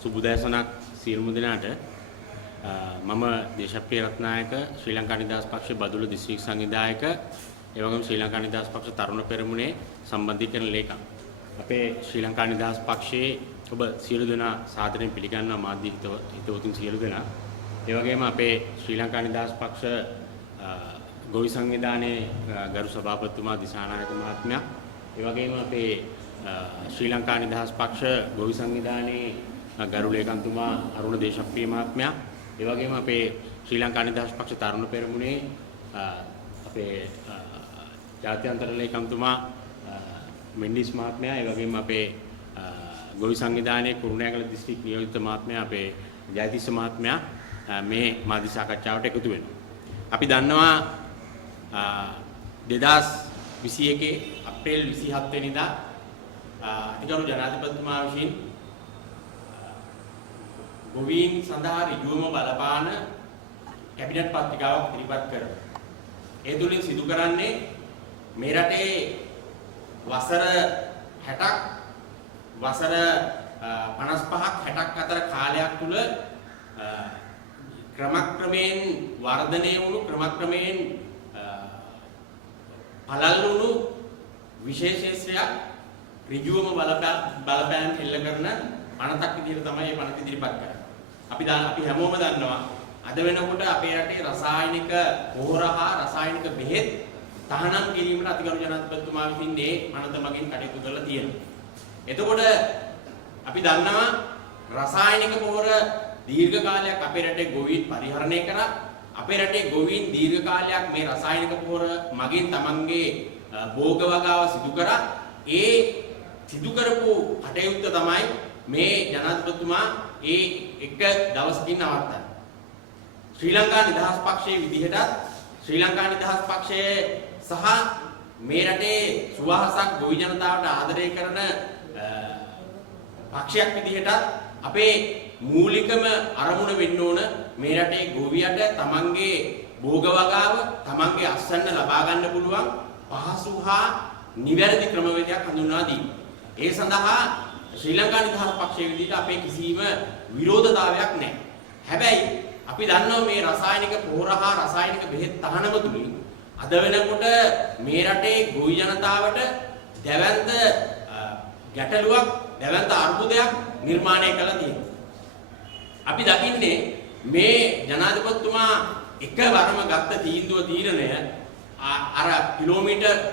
සුබුදෑසනක් සියලුම දෙනාට මම දේශප්‍රිය රත්නායක ශ්‍රී ලංකා නිදහස් පක්ෂ බදුල්ල දිස්ත්‍රික් සංවිධායක ඒ වගේම ශ්‍රී ලංකා නිදහස් පක්ෂ තරුණ පෙරමුණේ සම්බන්ධීකරණ ලේකම් අපේ ශ්‍රී ලංකා නිදහස් පක්ෂයේ ඔබ සියලු දෙනා සාදරයෙන් පිළිගන්නා මාධ්‍ය හිතවතුන් සියලු දෙනා ඒ වගේම අපේ ශ්‍රී ලංකා නිදහස් පක්ෂ ගොවි සංවිධානයේ ගරු සභාපතිතුමා දිසානායක මහත්මයා ඒ වගේම අපේ ශ්‍රී ලංකා නිදහස් පක්ෂ ගොවි සංවිධානයේ ගරු ලේකම්තුමා අරුණ දේශප්‍රිය මහත්මයා ඒ වගේම අපේ ශ්‍රී ලංකා නිදහස් පක්ෂ තරුණ පෙරමුණේ අපේ ජාත්‍යන්තර ලේකම්තුමා මෙන්ඩිස් මහත්මයා ඒ වගේම අපේ ගොවි සංවිධානයේ කුරුණෑගල දිස්ත්‍රික් නියෝජිත මහත්මයා අපේ ජයතිස්ස මහත්මයා මේ මාධ්‍ය සාකච්ඡාවට එකතු වෙනවා. අපි දන්නවා 2021 අප්‍රේල් 27 වෙනිදා අතිගරු ජනාධිපතිතුමා විසින් ගොවීන් සඳහා ඍජුවම බලපාන කැබිනට් පත්‍රිකාවක් ඉදිරිපත් කරනවා. ඒ තුලින් සිදු කරන්නේ මේ රටේ වසර 60ක් වසර 55ක් 60ක් අතර කාලයක් තුල ක්‍රමක්‍රමයෙන් වර්ධනය වුණු ක්‍රමක්‍රමයෙන් පළල් වුණු විශේෂේත්‍රයක් ඍජුවම බලපෑම් එල්ල කරන පනතක් විදිහට තමයි මේ පනත ඉදිරිපත් කරන්නේ. අපි හැමෝම දන්නවා අද වෙනකොට අපේ රටේ රසායනික පොහොර හා රසායනික බෙහෙත් තහනම් කිරීමට අතිගරු ජනාධිපතිතුමා විසින් මේ පනත මගින් කටයුතු කරලා තියෙනවා. එතකොට අපි දන්නවා රසායනික පොහොර දීර්ඝ කාලයක් අපේ රටේ ගොවීන් පරිහරණය කරා. අපේ රටේ ගොවීන් දීර්ඝ කාලයක් මේ රසායනික පොහොර මගින් තමන්ගේ භෝග වගාව සිදු කරා. ඒ සිදු කරපු කටයුත්ත තමයි මේ ජනාධිපතිතුමා ඒ එක දවසකින් නවත්තන්නේ. ශ්‍රී ලංකා නිදහස් පක්ෂයේ විදිහට ශ්‍රී ලංකා නිදහස් පක්ෂයේ සහ මේ රටේ සුවහසක් ගොවි ජනතාවට ආදරය කරන පක්ෂයක් විදිහට අපේ මූලිකම අරමුණ වෙන්න ඕන මේ රටේ ගොවියට තමන්ගේ භෝග වගාව තමන්ගේ අස්වැන්න ලබා ගන්න පුළුවන් පහසු හා නිවැරදි ක්‍රමවේදයක් හඳුන්වා දීම. ඒ සඳහා ශ්‍රී ලංකා නිදහස් පක්ෂයේ විදිහට අපේ කිසිම විරෝධතාවයක් නැහැ. හැබැයි අපි දන්නවා මේ රසායනික පොහොර හා රසායනික බෙහෙත් තහනම තුලින් අද වෙනකොට මේ රටේ ගොවි ජනතාවට දැවැන්ත ගැටලුවක් දැවැන්ත අර්බුදයක් නිර්මාණය කළා තියෙනවා. අපි දකින්නේ මේ ජනාධිපතිතුමා එකවරම ගත්ත තීරණය අර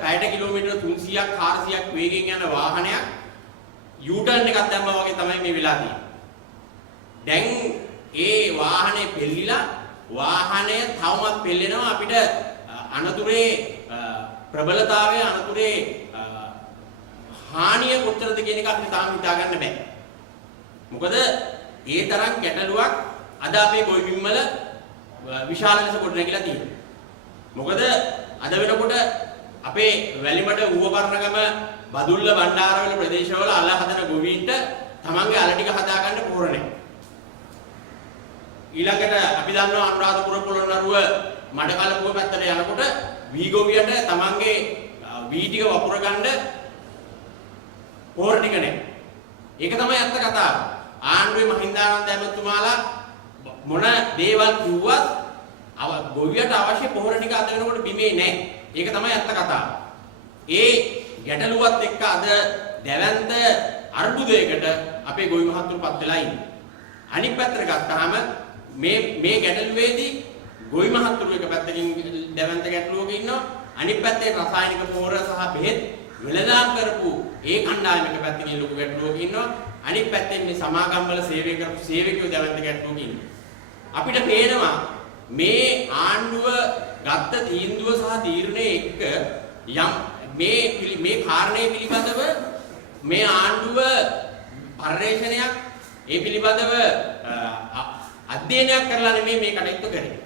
පැයට කිලෝමීටර 300ක් 400ක් වේගෙන් යන වාහනයක් යූටර්න් එකක් දැම්මා වගේ තමයි මේ වෙලා තියෙන්නේ. දැන් ඒ වාහනේ පෙල්ලිලා වාහනය තවමත් පෙල්ලෙනවා අපිට අනතුරේ ප්‍රබලතාවය අනතුරේ හානිය කොච්චරද කියන එක අපිට තාම හිතා ගන්න බෑ. මොකද ඒ තරම් ගැටලුවක් අද අපේ ගොවිබිම් වල විශාල ලෙස ගොඩනැගිලා තියෙනවා. මොකද අද වෙනකොට අපේ වැලිමඩ ඌවපර්ණගම බදුල්ල බණ්ඩාරවල ප්‍රදේශවල අල හදන ගොවීන්ට තමන්ගේ අල ටික හදා ගන්න පොහොර නැහැ. ඊළඟට අපි දන්නවා අනුරාධපුර පොළොන්නරුව මඩකලපුව පැත්තට යනකොට වී ගොවියට තමන්ගේ වී ටික වපුර ගන්න පොහොර ටික නැහැ. ඒක තමයි අත්ත කතාව. ආණ්ඩුවේ මහින්දානන්ද ඇමතුමාලා මොන දේවල් කිව්වත් ගොවියට අවශ්‍ය පොහොර ටික අද වෙනකොට බිමේ නැහැ. ඒක තමයි අත්ත කතාව. ඒ ගැටලුවත් එක්ක අද දැවැන්ත අර්බුදයකට අපේ ගොවි මහත්තුරුපත් වෙලා ඉන්නේ. අනිත් පැත්තට ගත්තාම මේ ගැටලුවේදී ගොවි මහත්තුරු එක පැත්තකින් දැවැන්ත ගැටලුවක ඉන්නවා. අනිත් පැත්තේ රසායනික පොහොර සහ බෙහෙත් වෙළඳාම් කරපු ඒ කණ්ඩායමක පැත්තකින් ලොකු ගැටලුවක ඉන්නවා. අනිත් පැත්තෙන් මේ සමාගම් වල සේවය කරපු සේවකයෝ දැවැන්ත ගැටලුවක ඉන්නවා. අපිට පේනවා මේ ආණ්ඩුව ගත්ත තීන්දුව සහ තීරණය එක්ක යම් මේ කාරණේ පිළිබඳව මේ ආණ්ඩුව පරිශ්‍රණයක් ඒ පිළිබඳව අධ්‍යයනයක් කරලා නෙමෙයි මේ කටයුත්ත කරේ.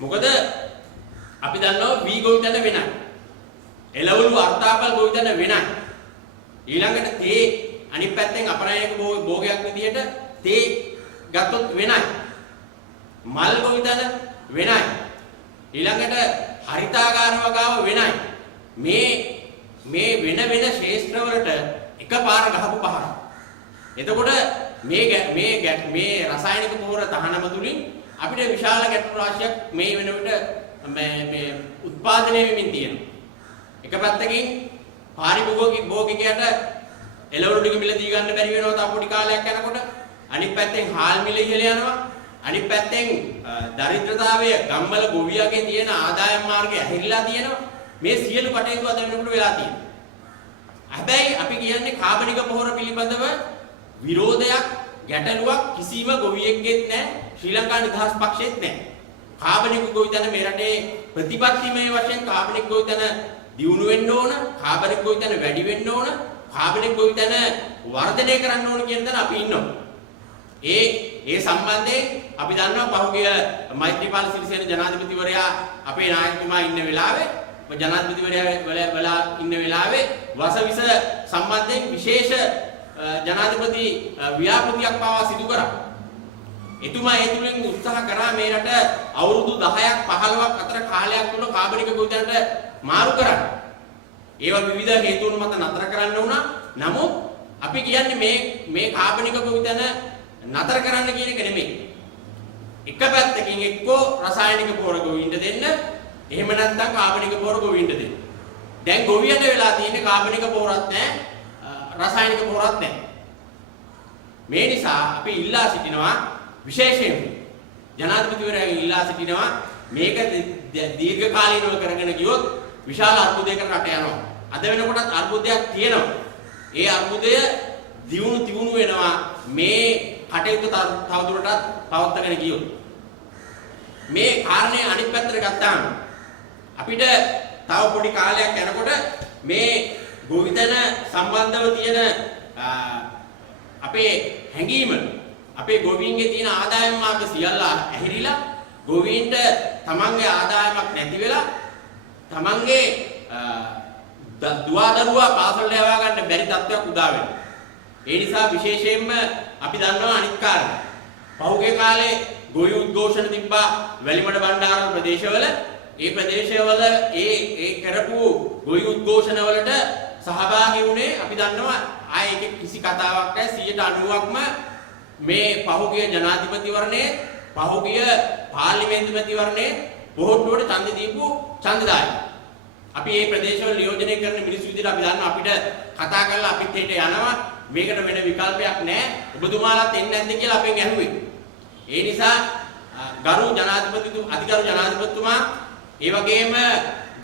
මොකද අපි දන්නවා වී ගොවිතැන වෙනයි. එළවලු අර්ථාපල් ගොවිතැන වෙනයි. ඊළඟට තේ අනිත් පැත්තෙන් අපරායනික භෝගයක් විදියට තේ ගත්තොත් වෙනයි. මල් ගොවිතැන වෙනයි. ඊළඟට හරිතාගාර වගාව වෙනයි. මේ වෙන ශේෂ්ත්‍රවලට එකපාර ගහපු පහර එතකොට මේ රසායනික පොහොර තහනම තුලින් අපිට විශාල ගැටලු රාශියක් මේ වෙන විට මේ උත්පාදනය වෙමින් තියෙනවා. එක පැත්තකින් පාරිභෝගිකයට එළවලු ටික මිල දී ගන්න බැරි වෙනවා තව පොඩි කාලයක් යනකොට. අනිත් පැත්තෙන් හාල් මිල ඉහළ යනවා. අනිත් පැත්තෙන් දරිද්‍රතාවය ගම්වල ගොවියගේ තියෙන ආදායම් මාර්ගය ඇහිරිලා තියෙනවා. මේ සියලු කටයුතු අද වෙනකොට වෙලා තියෙනවා. හැබැයි අපි කියන්නේ කාබනික පොහොර පිළිබඳව විරෝධයක් ගැටලුවක් කිසිම ගොවියෙක්ගෙත් නැහැ. ශ්‍රී ලංකා නිදහස් පක්ෂෙත් නැහැ. කාබනික ගොවිතැන මේ රටේ ප්‍රතිපත්තිමය වශයෙන් කාබනික ගොවිතැන දියුණු වෙන්න ඕන, කාබනික ගොවිතැන වැඩි වෙන්න ඕන, කාබනික ගොවිතැන වර්ධනය කරන්න ඕන කියන දන අපි ඉන්නවා. ඒ සම්බන්ධයෙන් අපි දන්නවා පහුගිය මෛත්‍රීපාල සිරිසේන ජනාධිපතිවරයා අපේ නායකතුමා ඉන්න වෙලාවේ ජනාධිපතිවරයා ඉන්න වෙලාවේ වසවිස සම්බන්ධයෙන් විශේෂ ජනාධිපති ව්‍යාපෘතියක් පවා සිදු කරා. එතුමා ඒ තුලින් උත්සාහ කරා මේ රට අවුරුදු 10ක් 15ක් අතර කාලයක් තුල කාබනික ගොවිතැනට මාරු කරන්න. ඒවා විවිධ හේතුන් මත නතර කරන්න වුණා. නමුත් අපි කියන්නේ මේ කාබනික ගොවිතැන නතර කරන්න කියන එක නෙමෙයි. එක පැත්තකින් එක්කෝ රසායනික පොහොර ගොවින්ට දෙන්න, එහෙම නැත්නම් කාබනික පොහොර ගොවින්ට දෙන්න. දැන් ගොවියට වෙලා තියෙන්නේ කාබනික පොහොරත් නැහැ, රසායනික පොහොරත් නැහැ. මේ නිසා අපි ඉල්ලා සිටිනවා විශේෂයෙන් ජනාධිපතිවරයාගෙන් ඉල්ලා සිටිනවා මේක දීර්ඝකාලීනව කරගෙන ගියොත් විශාල අර්බුදයකට රට යනවා. අද වෙනකොටත් අර්බුදයක් තියෙනවා. ඒ අර්බුදය දියුණු වෙනවා මේ කටයුතු තවදුරටත් පවත්වාගෙන ගියොත්. මේ කාරණේ අනිත් පැත්තට ගත්තාම අපිට තව පොඩි කාලයක් යනකොට මේ ගොවිතැන සම්බන්ධව තියෙන අපේ හැඟීම, අපේ ගොවීන්ගේ තියෙන ආදායම් මාර්ග සියල්ල ඇහිරිලා ගොවීන්ට තමන්ගේ ආදායමක් නැති වෙලා තමන්ගේ දුවදරුවා පාසලට යවා ගන්න බැරි තත්ත්වයක් උදා වෙනවා. ඒ නිසා විශේෂයෙන්ම අපි දන්නවා අනිත් කාරණා. පහුගිය කාලේ ගොවි උද්ඝෝෂණ තිබ්බා වැලිමඩ බණ්ඩාර ප්‍රදේශවල. ඒ ප්‍රදේශවල ඒ කරපු ගොවි උද්ඝෝෂණ වලට සහභාගී වුණේ අපි දන්නවා ආයේ කිසි කතාවක් නැහැ 90%ක්ම මේ පහුගිය ජනාධිපතිවරණයේ පහුගිය පාර්ලිමේන්තු මැතිවරණයේ බොහෝට්ටුවට ඡන්ද දීපු ඡන්දදායක. අපි මේ ප්‍රදේශවල නියෝජනය කරන මිනිස්සු විදිහට අපි දන්නවා අපිට කතා කරලා අපිත් හෙට යනවා මේකට වෙන විකල්පයක් නැහැ ඔබතුමාලාත් එන්නේ නැද්ද කියලා අපෙන් ඇහුවේ. ඒ නිසා ගරු ජනාධිපතිතුමා ඒ වගේම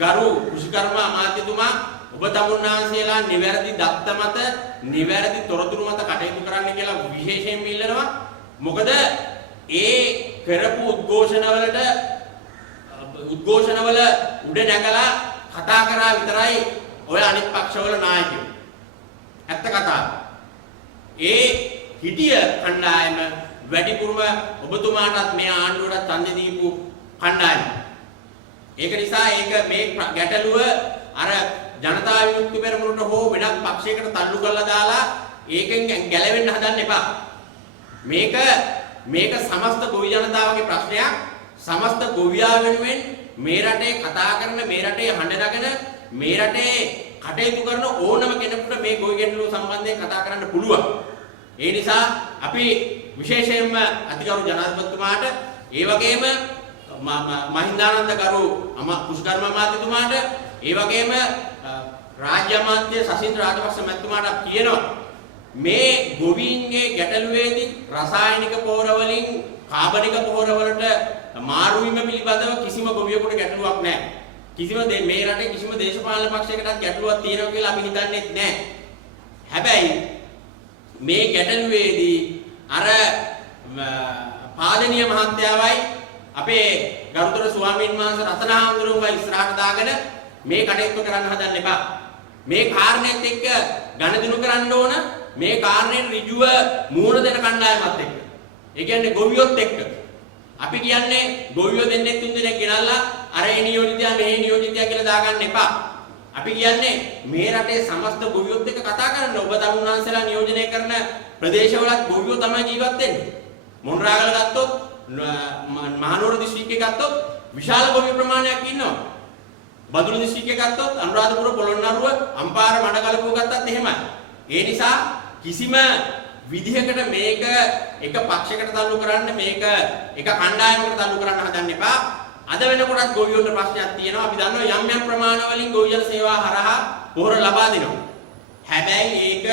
ගරු කෘෂිකර්ම අමාත්‍යතුමා ඔබ තමුන්නාන්සේලා නිවැරදි දත්ත මත නිවැරදි තොරතුරු මත කටයුතු කරන්න කියලා විශේෂයෙන්ම ඉල්ලනවා. මොකද ඒ කරපු උද්ඝෝෂණවල උඩ නැගලා කතා කරා විතරයි ඔය අනිත් පක්ෂවල නායකයෝ. ඇත්ත කතාව. ඒ හිටිය කණ්ඩායම වැඩිපුරම ඔබතුමාටත් මේ ආණ්ඩුවට ඡන්ද දීපු කණ්ඩායම. ඒක නිසා මේ ගැටලුව අර ජනතා විමුක්ති පෙරමුණට හෝ වෙනත් පක්ෂයකට තල්ලු කරලා දාලා ඒකෙන් ගැලවෙන්න හදන්න එපා. මේක සමස්ත ගොවි ජනතාවගේ ප්‍රශ්නයක්. සමස්ත ගොවියා වෙනුවෙන් මේ රටේ කතා කරන, මේ රටේ හඬ නගන, මේ රටේ කටයුතු කරන ඕනම කෙනෙකුට මේ ගොවි ගැටලුව සම්බන්ධයෙන් කතා කරන්න පුළුවන්. ඒ නිසා අපි විශේෂයෙන්ම අතිගරු ජනාධිපතිතුමාට ඒ වගේම මහින්දානන්ද ගරු කෘෂිකර්ම අමාත්‍යතුමාට ඒ වගේම රාජ්‍ය අමාත්‍ය සසින්ද්‍ර රාජපක්ෂ මැතිතුමාට කියනවා මේ ගොවීන්ගේ ගැටලුවේදී රසායනික පොහොර වලින් කාබනික පොහොර වලට මාරු වීම පිළිබඳව කිසිම ගොවියෙකුට ගැටලුවක් නැහැ. මේ රටේ කිසිම දේශපාලන පක්ෂයකටත් ගැටලුවක් තියෙනවා කියලා අපි හිතන්නේ නැහැ. හැබැයි මේ ගැටලුවේදී අර පාදනීය මහත්තයාවයි අපේ ගරුතර ස්වාමීන් වහන්සේ රතනහාමුදුරුවෝයි ඉස්සරහට දාගෙන මේ කටයුතු කරන්න හදන්න එපා. මේ කාරණේත් එක්ක ගණදිනු කරන්න ඕන. මේ කාරණේට ඍජුව මූණ දෙන කණ්ඩායමත් එක්ක. ඒ කියන්නේ ගොවියොත් එක්ක. අපි කියන්නේ ගොවියෝ දෙන්නේ තුන් දෙනෙක් ගෙනල්ලා අර ඒ නියෝජිතයා මෙහි නියෝජිතයා කියලා දාගන්න එපා. අපි කියන්නේ මේ රටේ සමස්ත ගොවියොත් එක්ක කතා කරන්න. ඔබ තමුන්නාන්සලා නියෝජනය කරන ප්‍රදේශවලත් ගොවියෝ තමයි ජීවත් වෙන්නේ. මොණරාගල ගත්තොත් මහනුවර දිස්ත්‍රික්කේ ගත්තොත් විශාල ගොවි ප්‍රමාණයක් ඉන්නවා. බදුල්ල දිස්ත්‍රික්කේ ගත්තොත් අනුරාධපුර පොළොන්නරුව අම්පාර මඩකලපුව ගත්තත් එහෙමයි. ඒ නිසා කිසිම විදිහකට මේක එක පක්ෂයකට තල්ලු කරන්න මේක එක කණ්ඩායමකට තල්ලු කරන්න හදන්න එපා. අද වෙනකොටත් ගොවියන්ට ප්‍රශ්නයක් තියෙනවා. අපි දන්නවා යම් යම් ප්‍රමාණ වලින් ගොවියන් සේවා හරහා පොහොර ලබා දෙනවා. හැබැයි ඒක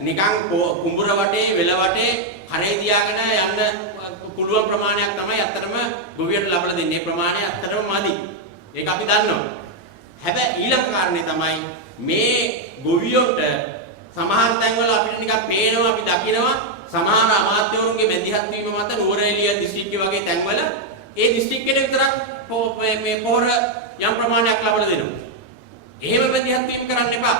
නිකන් කුඹුර වටේ වෙල වටේ කරේ තියාගෙන යන්න පුළුවන් ප්‍රමාණයක් තමයි අත්‍තරම ගොවියන්ට ලබලා දෙන්නේ. මේ ප්‍රමාණය අත්‍තරම මදි. ඒක අපි දන්නවා. හැබැයි ඊළඟ කාරණේ තමයි මේ ගොවියන්ට සමහර තැන්වල අපිට නිකන් පේනවා අපි දකිනවා සමහර අමාත්‍යවරුන්ගේ මැදිහත් වීම මත නුවරඑළිය දිස්ත්‍රික්කය වගේ තැන්වල ඒ දිස්ත්‍රික්කෙට විතරක් මේ පොහොර යම් ප්‍රමාණයක් ලබා දෙනවා. එහෙම මැදිහත් වීම කරන්න එපා.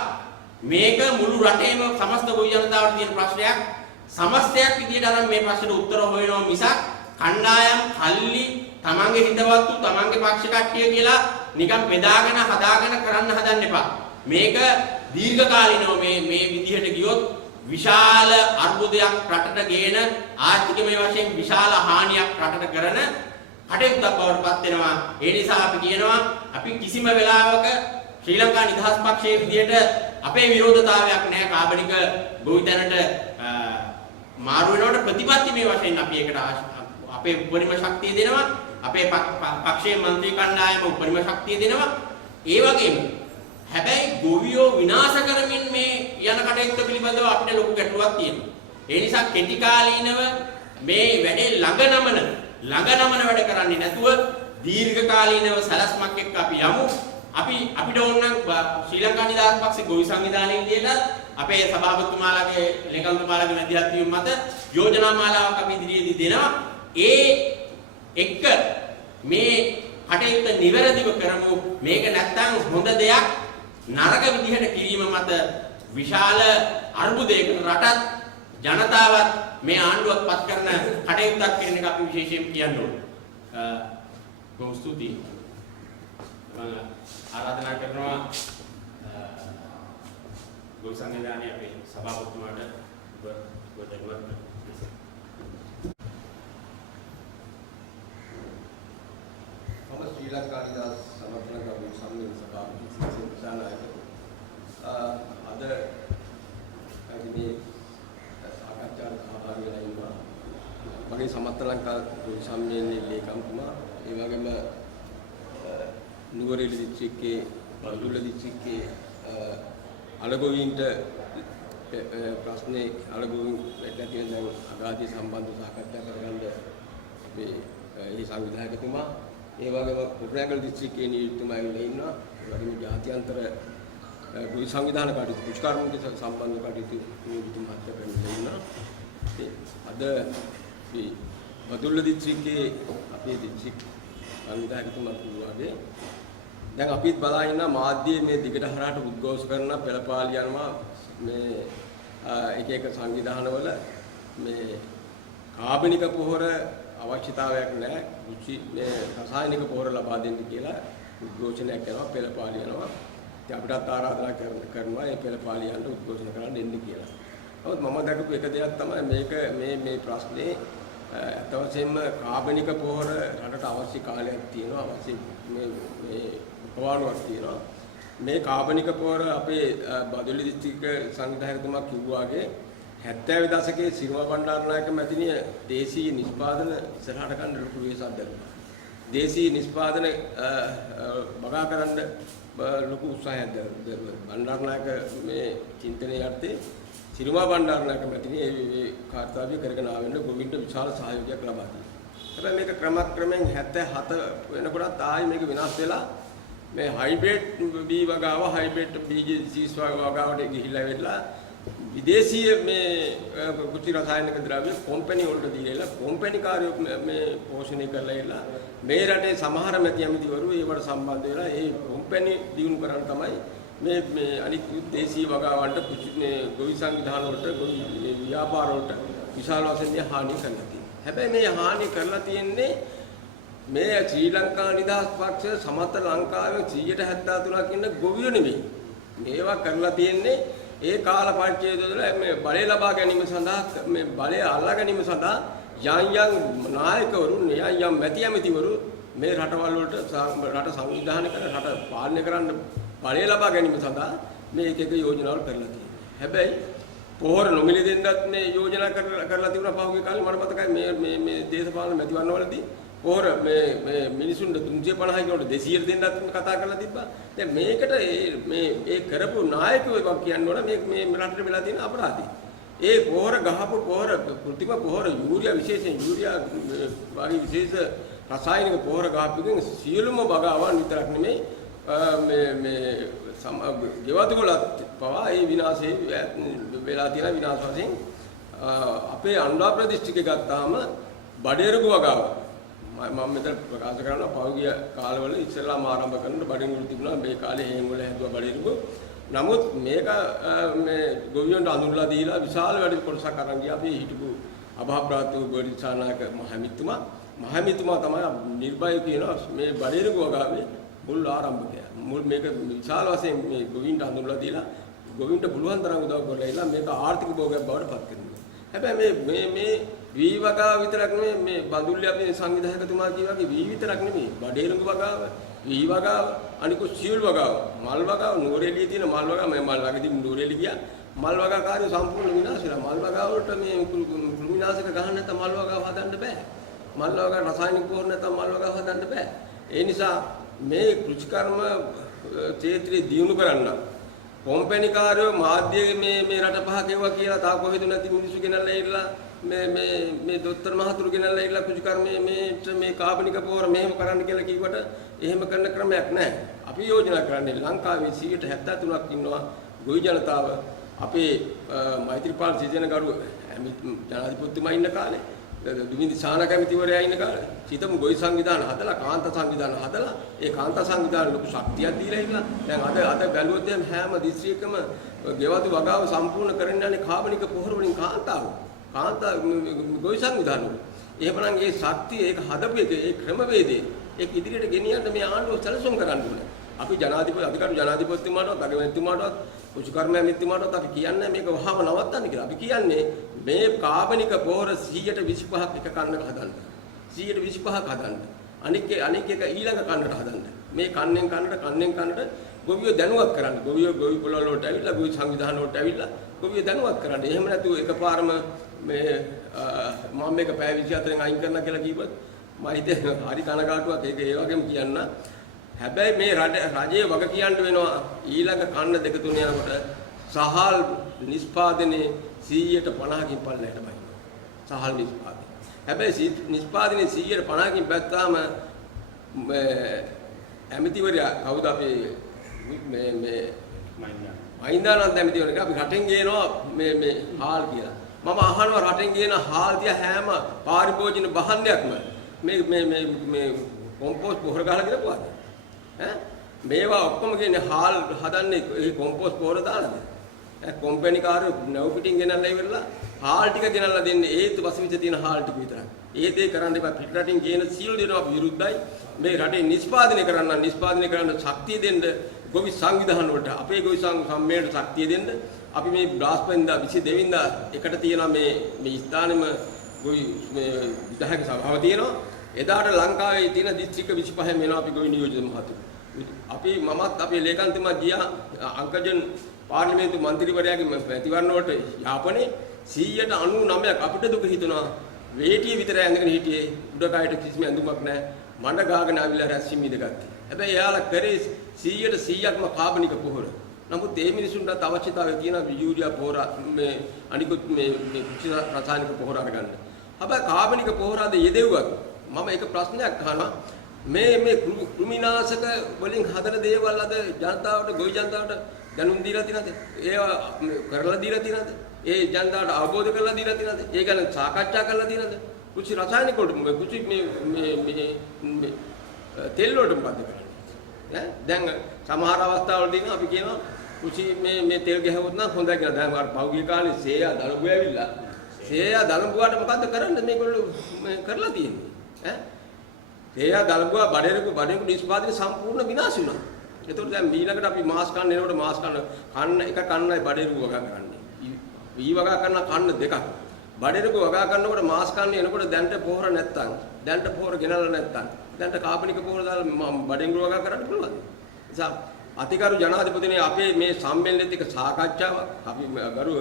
මේක මුළු රටේම සමස්ත ගොවි ජනතාවට තියෙන ප්‍රශ්නයක්. සමස්තයක් විදියට අරන් මේ ප්‍රශ්නෙට උත්තර හොයනවා මිසක් කණ්ඩායම් කල්ලි තමන්ගේ හිතවත්තු තමන්ගේ පක්ෂ කට්ටිය කියලා නිකන් බෙදාගෙන හදාගෙන කරන්න හදන්න එපා. මේක දීර්ඝකාලීනව මේ විදිහට ගියොත් විශාල අර්බුදයක් රටට ගේන ආර්ථිකමය වශයෙන් විශාල හානියක් රටට කරන කටයුත්තක් බවට පත් වෙනවා. ඒ නිසා අපි කියනවා අපි කිසිම වෙලාවක ශ්‍රී ලංකා නිදහස් පක්ෂයේ විදිහට අපේ විරෝධතාවයක් නැහැ කාබනික ගොවිතැනට මාරු වෙනවට ප්‍රතිපත්තිමය වශයෙන් අපි ඒකට අපේ උපරිම ශක්තිය දෙනවා. අපේ පක්ෂයේ മന്ത്രി කණ්ඩායම උපරිම ශක්තිය දෙනවා. ඒ වගේම හැබැයි ගොවියෝ විනාශ කරමින් මේ යන කටයුත්ත පිළිබඳව අපිට ලොකු ගැටලුවක් තියෙනවා. ඒ නිසා කෙටි කාලීනව මේ වැඩේ ළඟ නමන වැඩ කරන්නේ නැතුව දීර්ඝ කාලීනව සැලැස්මක් එක්ක අපි යමු. අපිට ඕන නම් ශ්‍රී ලංකා නිදහස් පක්ෂේ ගොවි සංවිධානයේ විදියට අපේ සභාපතිතුමාලාගේ ලේකම්තුමාලාගේ මැදිහත් වීම මත යෝජනා මාලාවක් අපි ඉදිරියේදී දෙනවා. ඒ එක්ක මේ කටයුත්ත නිවැරදිව කරමු. මේක නැත්තම් හොඳ දෙයක් නරක විදිහට කිරීම මත විශාල අර්බුදයකට රටත් ජනතාවත් මේ ආණ්ඩුවත් පත් කරන කටයුත්තක් කරන එක අපි විශේෂයෙන් කියන්න ඕනේ. බොහොම ස්තුතියි. මම ආරාධනා කරනවා ගොවි සංවිධානයේ අපේ සභාපතිතුමාට ගොඩනගන්න. මම ශ්‍රී ලංකා නිදහස් සමර්ථන ගොවි සංවිධානයේ සභාපති ශ්‍රී ප්‍රසානායක අද මේ සාකච්ඡාවට සහභාගී වෙලා ඉන්නවා. මගේ සමර්ථ ලංකා ගොවි සම්මේලනයේ ලේකම්තුමා ඒ වගේම නුවරඑළිය දිස්ත්‍රික්කයේ බදුල්ල දිස්ත්‍රික්කයේ අලගොවින්ට ප්‍රශ්නේ අලගොවින් වැටලා තියෙන දැන් අගාධිය සම්බන්ධව සාකච්ඡා කරගන්න මේ ඒ සංවිධායකතුමා ඒ වගේම කුරුණෑගල දිස්ත්‍රික්කයේ නියුක්තතුමා ඇවිල්ලා ඉන්නවා. ඒ වගේම ජාත්‍යන්තර ගොවි සංවිධාන කටයුතු කුෂ්කාර්මික සම්බන්ධ කටයුතු නියුක්තතුමා ඇවිල්ලා ඉන්නවා. අද මේ බදුල්ල දිස්ත්‍රික්කයේ අපේ දිස්ත්‍රික් සංවිධායකතුමා කිව්වාගේ දැන් අපිත් බලා ඉන්න මාධ්‍යයේ මේ දිගට හරහට උද්ඝෝෂ කරන පෙළපාලි යනවා මේ එක සංවිධානවල මේ කාබනික පොහොර අවශ්‍යතාවයක් නැහැ මේ රසායනික පොහොර ලබා දෙන්න කියලා උද්ඝෝෂණයක් කරනවා පෙළපාලි යනවා. ඉතින් අපිටත් ආරාධනා කරනවා මේ පෙළපාලි යන්න උද්ඝෝෂණ කරන්න එන්න කියලා. නමුත් මම දැකපු එක දෙයක් තමයි මේක මේ ප්‍රශ්නේ අත වශයෙන්ම කාබනික පොහොර රටට අවශ්‍ය කාලයක් තියෙනවා අවශ්‍ය මේ ප්‍රවාහයක් තියෙනවා. මේ කාබනික පොහොර අපේ බදුල්ල දිස්ත්‍රික්ක සංවිධායකතුමා කිව්වාගේ 70 දශකයේ සිරිමා බණ්ඩාරනායක මැතිණිය දේශීය නිෂ්පාදන ඉස්සරහට ගන්න ලොකු වෙනසක් දැක්වුවා. දේශීය නිෂ්පාදන බගා කරන්න ලොකු උත්සාහයක් දැරුවා. බණ්ඩාරනායක මේ චින්තනයේ යටතේ සිරිමා බණ්ඩාරනායක මැතිණිය මේ කාර්යය කරගෙන ආවෙන්න ගොවින්ට විශාල සහයෝගයක් ලබා දුන්නා. හැබැයි මේක ක්‍රමක්‍රමයෙන් 77 වෙනකොටත් ආයි මේක වෙනස් වෙලා මේ හයිබ්‍රිඩ් බී වගාව හයිබ්‍රිඩ් බීජ සීස් වගාවට ගිහිල්ලා වෙලා විදේශීය මේ කුටි රසායනික ද්‍රව්‍ය කොම්පැනි වලට දීලා කොම්පැනි කාර්යෝ මේ පෝෂණය කරලා ඉලා මේ රටේ සමහර මැති ඇමතිවරු ඒවට සම්බන්ධ වෙලා ඒ කොම්පැනි දියුණු කරන්න තමයි මේ අනිත් දේශීය වගාවන්ට මේ ගොවි සංවිධාන වලට ගොවි ව්‍යාපාර වලට විශාල වශයෙන් හානි කරලා තියෙනවා. හැබැයි මේ හානි කරලා තියෙන්නේ මේ ශ්‍රී ලංකා නිදහස් පක්ෂ සමත ලංකාවේ 173ක් ඉන්න ගොවියෝ නෙමෙයි. මේවා කරලා තියෙන්නේ ඒ කාල පරිච්ඡේදවල මේ බලය ලබා ගැනීම සඳහා මේ බලය අල්ලා ගැනීම සඳහා යම් නායකවරු යම් මැති ඇමතිවරු මේ රටවල් වලට රට සංවිධානය කරන රට පාලනය කරන්න බලය ලබා ගැනීම සඳහා මේ එක යෝජනාවල් කරලා තියෙනවා. හැබැයි පොහොර නොමිලේ දෙන්නත් මේ යෝජනා කරලා තිබුණා පහුගිය කාලේ මට මතකයි මේ දේශපාලන මැතිවරණවලදී පොහොර මේ මිනිසුන්ට 350 කට 200 දෙන්නත් කතා කරලා තිබ්බා. දැන් මේකට මේ කරපු නායකයෝ එකක් කියන්න ඕන මේ රටේ වෙලා තියෙන අපරාධي. ඒ පොහොර ගහපු පොහොර කෘතිම පොහොර යූරියා විශේෂයෙන් යූරියා වාගේ විශේෂ රසායනික පොහොර ගහපුකින් සියලුම බගාවන් විතරක් නෙමෙයි ගෙවතු වල පවා ඒ විනාශේ වෙලා තියෙන විනාශ වශයෙන් අපේ අනුරාධපුර දිස්ත්‍රික්කේ ගත්තාම බඩේරුග වගාව මම මෙතන ප්‍රකාශ කරනවා පහුගිය කාලවල ඉස්සෙල්ලාම ආරම්භ කරන බඩේරුග තිබුණා මේ කාලේ හේන් වල හැදුවා බඩේරුග. නමුත් මේක මේ ගොවියන්ට අඳුරලා දීලා විශාල වැඩි කොටසක් අරන් ගියා අපි හිටපු අභාප්‍රාප්ත වූ ගෝරිසානායක මහමිතුමා තමයි නිර්භය කියනවා මේ බඩේරුග වගාවේ මුල් ආරම්භකයා. මුල් මේක විශාල වශයෙන් මේ ගොවින්ට අඳුරලා දීලා ගොවින්ට පුළුවන් තරම් උදව් කරලා ඉලා මේක ආර්ථික භෝගයක් බවට පත් කරනවා. හැබැයි මේ වී වගාව විතරක් නෙමෙයි මේ බඳුල්ලේ අපේ සංවිධායකතුමා කියවාගේ වී විතරක් නෙමෙයි බඩේරුග වගාව, වී වගාව, අනිකුත් සියලු වගාව, මල් වගාව, නුවරඑළියේ තියෙන මල් වගාව මම මල් ළඟදී නුවරඑළිය ගියා. මල් වගා කාර්ය සම්පූර්ණ විනාශ වෙලා. මල් වගාව වලට මේ කෘමිනාශක ගහන්න නැත්නම් මල් වගාව හදන්න බෑ. මල් වගා රසායනික පොහොර නැත්නම් මල් වගාව හදන්න බෑ. ඒ නිසා මේ කෘෂිකර්ම ක්ෂේත්‍රය දියුණු කරන්න කොම්පැනි කාර්යෝ මාධ්‍යයේ මේ රට පහ කෙවුවා කියලා තා කොහෙද නැති මිනිස්සු ගෙනල්ලා ඉරලා මේ දොස්තර මහතුරු ගෙනල්ලා ඉරලා කෘෂිකර්මයේ මේ කාබනික පොහොර මෙහෙම කරන්න කියලා කිව්වට එහෙම කරන ක්‍රමයක් නැහැ. අපි යෝජනා කරන්නේ ලංකාවේ 73ක් ඉන්නවා ගොවි ජනතාව අපේ මෛත්‍රීපාල සිරිසේනගරු ජනාධිපතිතුමා ඉන්න කාලේ දුමින්ද සාන කැමතිවරයා ඉන්න කාලේ සිතමු ගොවි සංවිධාන හදලා කාන්ත සංවිධාන හදලා ඒ කාන්ත සංවිධාන ලොකු ශක්තියක් දීලා ඉන්නවා. දැන් අද බැලුවොත් හැම දිස්ත්‍රික්කම ගෙවතු වගාව සම්පූර්ණ කරන්න යන්නේ කාබනික පොහොර වලින් කාන්තාව ගොවි සංවිධාන වල. එහෙමනම් ඒ ශක්තිය ඒක හදපු එක ඒ ක්‍රමවේදය ඒක ඉදිරියට ගෙනියන්න මේ ආණ්ඩුව සැලසුම් කරන්න ඕනේ. අපි අධිකරු ජනාධිපතිතුමාටවත් අගමැතිතුමාටවත් කෘෂිකර්ම ඇමතිතුමාටවත් අපි කියන්නේ මේක වහම නවත්තන්න කියලා. අපි කියන්නේ මේ කාබනික පොහොර 125ක් එක කන්නක හදන්න. 125ක් හදන්න. අනික එක ඊළඟ කන්නට හදන්න. මේ කන්නෙන් කන්නට ගොවියෝ දැනුවත් කරන්න. ගොවි පොළවල් වලට ඇවිල්ලා ගොවි සංවිධාන වලට ඇවිල්ලා ගොවියෝ දැනුවත් කරන්න. එහෙම නැතුව එකපාරම මේ මම මේක පැය 24න් අයින් කරන්න කියලා කිව්වොත් මම හිතේ හරි කනගාටුවක් ඒක ඒ වගේම කියන්න. හැබැයි මේ රජයේ වග කියන්න වෙනවා ඊළඟ කන්න දෙක තුන යනකොට සහල් නිෂ්පාදනයේ 150කින් පල්ලයට බහිනවා. සහල් නිෂ්පාදනය. හැබැයි නිෂ්පාදනයේ 150කින් බැත්තාම ඇමතිවරයා කවුද අපේ මේ මහින්දානන්ද ඇමතිවරයා අපි රටෙන් ගේනවා මේ හාල් කියලා. මම අහනවා රටෙන් ගේන හාල් තියා හැම පාරිභෝජන භාණ්ඩයක්ම මේ කොම්පෝස්ට් පොහොර ගහලා ගිරපුවාද? මේවා ඔක්කොම කියන්නේ හාල් හදන්නේ ඒ කොම්පෝස්ට් පොහොර දාලාද? කොම්පැනි කාර්යෝ නැව් පිටින් ගෙනල්ලා ඉවරලා හාල් ටික ගෙනල්ලා දෙන්නේ ඒත් වසවිත තියෙන හාල් ටික විතරයි. ඒ දේ කරන්න එපා. පිට රටින් ගේන සියලු දේවල් අපි විරුද්ධයි. මේ රටේ නිෂ්පාදනය කරන්න ශක්තිය දෙන්න ගොවි සංවිධාන වලට අපේ ගොවි සම්මේලනට ශක්තිය දෙන්න අපි මේ බ්‍රාස්පෙන්දා 22 වෙනිදා එකට තියෙන මේ ස්ථානෙම ගොවි මේ විධායක සභාව තියෙනවා. එදාට ලංකාවේ තියෙන දිස්ත්‍රික්ක 25 වෙනවා අපි ගොවි නියෝජිත මහතුරු. අපි මමත් අපේ ලේකම්තුමා ගියා අංකජන් පාර්ලිමේන්තු මන්ත්‍රීවරයාගේ මැතිවරණ වලට යාපනයේ 99% අපිට දුක හිතනවා. වේටිය විතර ඇඳගෙන හිටියේ උඩකයට කිසිම ඇඳුමක් නැහැ. මඩ ගාගෙන ආවිල්ලා රැස්සින් ඉඳගත්තේ. හැබැයි එයාලා කරේ 100%ක්ම කාබනික පොහොර. නමුත් මේ මිනිසුන්ට අවශ්‍යතාවය තියෙන යූරියා පොහොර මේ අනිකුත් මේ රසායනික පොහොර අරගන්න. හැබැයි කාබනික පොහොර අද යෙදෙව්වත් මම එක ප්‍රශ්නයක් අහනවා. මේ කෘමිනාශක වලින් හදන දේවල් අද ජනතාවට ගොවි ජනතාවට දැනුම් දීලා තියෙනවද? ඒවා කරලා දීලා තියෙනවද? ඒ ජනතාවට අවබෝධ කරලා දීලා තියෙනවද? ඒ ගැන සාකච්ඡා කරලා තියෙනවද? කුචි රසායනික වලට කුචි මේ තෙල් වලට මොකද කරන්නේ? දැන් සමහර අවස්ථාවලදී අපි කියනවා කුචි මේ තෙල් ගැහුවොත් නම් හොඳයි කියලා. දැන් අර පහුගිය කාලේ සේයා දලබු ඇවිල්ලා සේයා දලබුවාට මොකද්ද කරන්නේ මේගොල්ලෝ කරලා තියෙන්නේ? සේයා දලබුවා බඩේරුක නිෂ්පාදනය සම්පූර්ණ විනාශ වුණා. ඒතකොට දැන් ඊළඟට අපි මාස් කන්න එනකොට මාස් කන්න එක කන්නයි බඩේරුක වගා කරන්නේ. වී වගා කරන කන්න දෙකක්. බඩේරුක වගා කරනකොට මාස් කන්න එනකොට දැන්ට පොහොර නැත්තම් දැන්ට පොහොර ගෙනල්ලා නැත්තම් දැන්ට කාබනික පොහොර දාලා බඩේරුක වගා කරන්න පුළුවන්. නිසා අතිකරු ජනාධිපතිනේ අපේ මේ සම්මේලනෙත් එක්ක සාකච්ඡාවක් අපි ගරු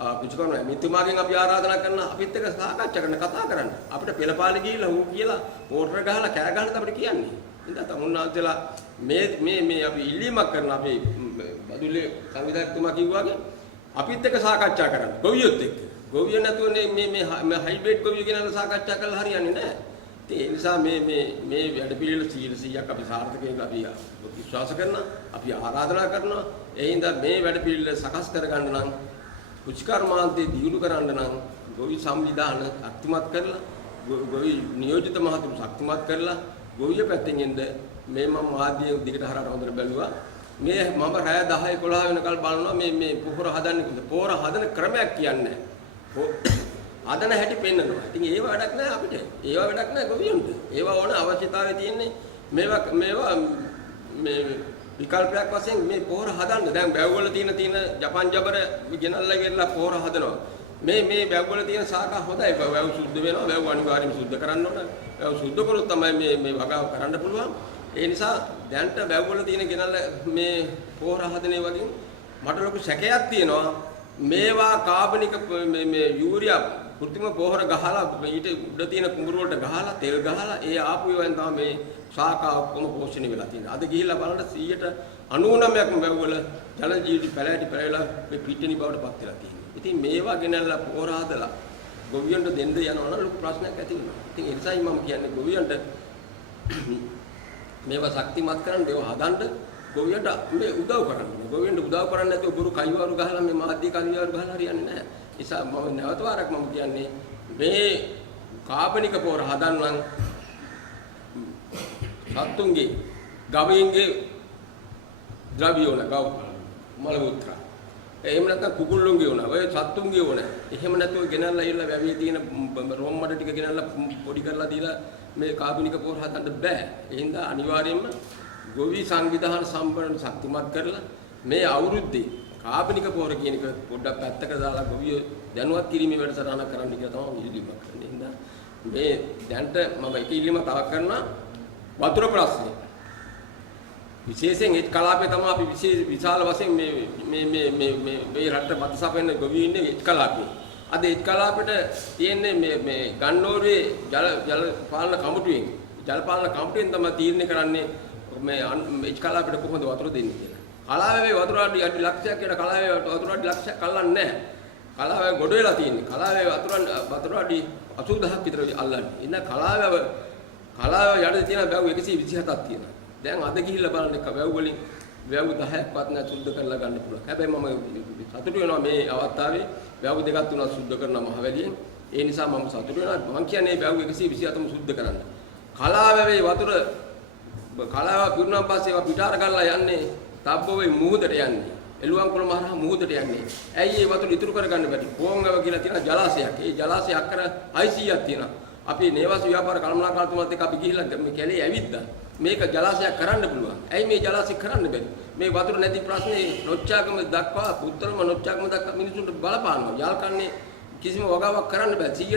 පුචුකරන මිතුමාගෙන් අපි ආරාධනා කරන අපිත් එක්ක සාකච්ඡා කරන්න කතා කරන්න. අපිට පෙළපාලි ගිහිල්ලා ඌ කියලා පෝටර් ගහලා කෑ ගහන්න අපිට කියන්නේ. ඉතින් තමුන්නාන්සලා මේ අපි ඉල්ලීමක් කරන අපේ බදුල්ලේ සංවිධායකතුමා කිව්වාගේ අපිත් එක්ක සාකච්ඡා කරන්න. ගොවියොත් එක්ක. ගොවියෝ නැතුවනේ මේ හයිබ්‍රිඩ් ගොවියෝ ගැන සාකච්ඡා කරලා හරියන්නේ නැහැ. ඒ නිසා මේ වැඩ පිළිවෙල 100%ක් අපි සාර්ථකව අපි විශ්වාස කරනවා. අපි ආරාධනා කරනවා. ඒ හින්දා මේ වැඩ පිළිවෙල සකස් කරගන්න නම් කුෂ්කර්මාන්තේ දියුණු කරන්න නම් ගොවි සංවිධාන ශක්තිමත් කරලා ගොවි නියෝජිත මහතුරු ශක්තිමත් කරලා ගොවිය පැත්තෙන් එන්න මේ මම මාධ්‍ය දිගට හරහට හොඳට බැලුවා. මේ මම රෑ 10 11 වෙනකල් බලනවා මේ පොහොර හදන්නේ කොහොමද? පොහොර හදන ක්‍රමයක් කියන්නේ නැහැ. හදන හැටි පෙන්නනවා. ඉතින් ඒව වැඩක් නැහැ අපිට. ඒව වැඩක් නැහැ ගොවියන්ට. ඒව ඕන අවශ්‍යතාවය තියෙන්නේ මේවා මේ විකල්පයක් වශයෙන් මේ පොහොර හදන්න. දැන් බැව්වල තියෙන ජපන් ජබර ගෙනල්ලා ගෙනලා පොහොර හදනවා. මේ බැව්වල තියෙන සාකා හොඳයි. බැව් සුද්ධ වෙනවා. බැව් අනිවාර්යයෙන්ම සුද්ධ කරන්න ඕන. බැව් සුද්ධ කරොත් තමයි මේ වගාව කරන්න පුළුවන්. ඒ නිසා දැන්ට බැව්වල තියෙන ගෙනල්ලා මේ පොහොර හදනේ වගේ මට ලොකු සැකයක් තියෙනවා. මේවා කාබනික මේ යූරියා කෘත්‍රිම පොහොර ගහලා ඊට උඩ තියෙන කුඹුර වලට ගහලා තෙල් ගහලා ඒ ආපු ඒවාෙන් තමයි මේ ශාකා ඔක්කොම පෝෂණය වෙලා තියෙන්නේ. අද ගිහිල්ලා බලන්න 99%ක්ම බැව්වල ජල ජීවිත පැලැටිලා මේ පිටිනි බවට පත් වෙලා තියෙනවා. ඉතින් මේවා ගෙනල්ලා පොහොර හදලා ගොවියන්ට දෙන්න යනවා නම් ලොකු ප්‍රශ්නයක් ඇති වෙනවා. ඉතින් ඒ නිසායි මම කියන්නේ ගොවියන්ට මේවා ශක්තිමත් කරන්න ඒවා හදන්න ගොවියන්ට මේ උදව් කරන්න. ගොවියන්ට උදව් කරන්නේ නැතුව ගුරු කයිවාරු ගහලා මේ මාධ්‍ය කයිවාරු ගහලා හරියන්නේ නැහැ. නිසා මම නැවත වාරක් මම කියන්නේ මේ කාබනික පොහොර හදන්නම් සත්තුන්ගේ ගවයින්ගේ ද්‍රව්‍ය වල ගව මල මුත්‍ර. එහෙම නැත්නම් කුකුල්ලුන්ගේ වුණා. ඔය සත්තුන්ගේ වුණා. එහෙම නැතුව ගෙනල්ලා ඉල්ල වැවියේ තියෙන රොම් මඩ ටික ගෙනල්ලා පොඩි කරලා දීලා මේ කාබනික පොහොර හදන්න බෑ. ඒ හින්දා අනිවාර්යයෙන්ම ගොවි සංවිධාන සම්පූර්ණ ශක්තිමත් කරලා මේ අවුරුද්දේ කාබනික පොහොර කියන එක පොඩ්ඩක් පැත්තකට දාලා ගොවිය දැනුවත් කිරීමේ වැඩසටහනක් කරන්න කියලා තමයි ඉල්ලීමක් කරන්නේ. හින්දා මේ දැන්ට මම එක ඉල්ලීම තව කරනවා වතුර ප්‍රශ්නේ. විශේෂයෙන් ඒ කලාපේ තමයි අපි විශාල වශයෙන් මේ රට මතසපෙන්න ගොවි ඉන්නේ ඒ කලාපේ. අද ඒ කලාපෙට තියෙන්නේ මේ ගන්නෝරුවේ ජල පාලන කමිටුවෙන් තමයි තීරණය කරන්නේ මේ ඒ කලාපෙට කොහොමද වතුර දෙන්නේ කියලා. කලාවේ වතුර අඩි ලක්ෂයක් කියන කලාවේ වතුර අඩි ලක්ෂයක් කල්ලන්නේ නැහැ. කලාවේ ගොඩ වෙලා තියෙන්නේ. කලාවේ වතුර අඩි 80000ක් විතර අල්ලන්නේ. ඉතින් කලාවේ යඩේ තියෙන වැව් 127ක් තියෙනවා. දැන් අද ගිහිල්ලා බලන්න එක වැව් වලින් වැව් 10ක්වත් නැ සුද්ධ කරලා ගන්න පුළුවන්. හැබැයි මම සතුටු වෙනවා මේ අවස්ථාවේ වැව් දෙකක් තුනක් සුද්ධ කරන මහවැලියෙන්. ඒ නිසා මම සතුටු වෙනවා. මම කියන්නේ වැව් 127ම සුද්ධ කරන්න. කලාවේ වතුර කලාව පිරුණාන් පස්සේ ඒවා පිටාර කරලා යන්නේ තබ්බෝවේ මුහුදට යන්නේ. එළුවන්කොළ මහරහා මුහුදට යන්නේ. ඇයි ඒ වතුර ඉතුරු කරගන්න බැරි? පොංගව කියලා තියෙන ජලාශයක්. ඒ ජලාශය අක්කර 600ක් තියෙනවා. අපි නේවාස ව්‍යාපාර කළමනාකාරතුමාත් එක්ක අපි ගිහිල්ලා මේ කැලේ ඇවිද්දා. මේක ජලාශයක් කරන්න පුළුවන්. ඇයි මේ ජලාශය කරන්න බැරි? මේ වතුර නැති ප්‍රශ්නේ නොච්චාගම දක්වා උත්තරම නොච්චාගම දක්වා මිනිසුන්ට බලපානවා. යාල් කන්නේ කිසිම වගාවක් කරන්න බෑ. 10යි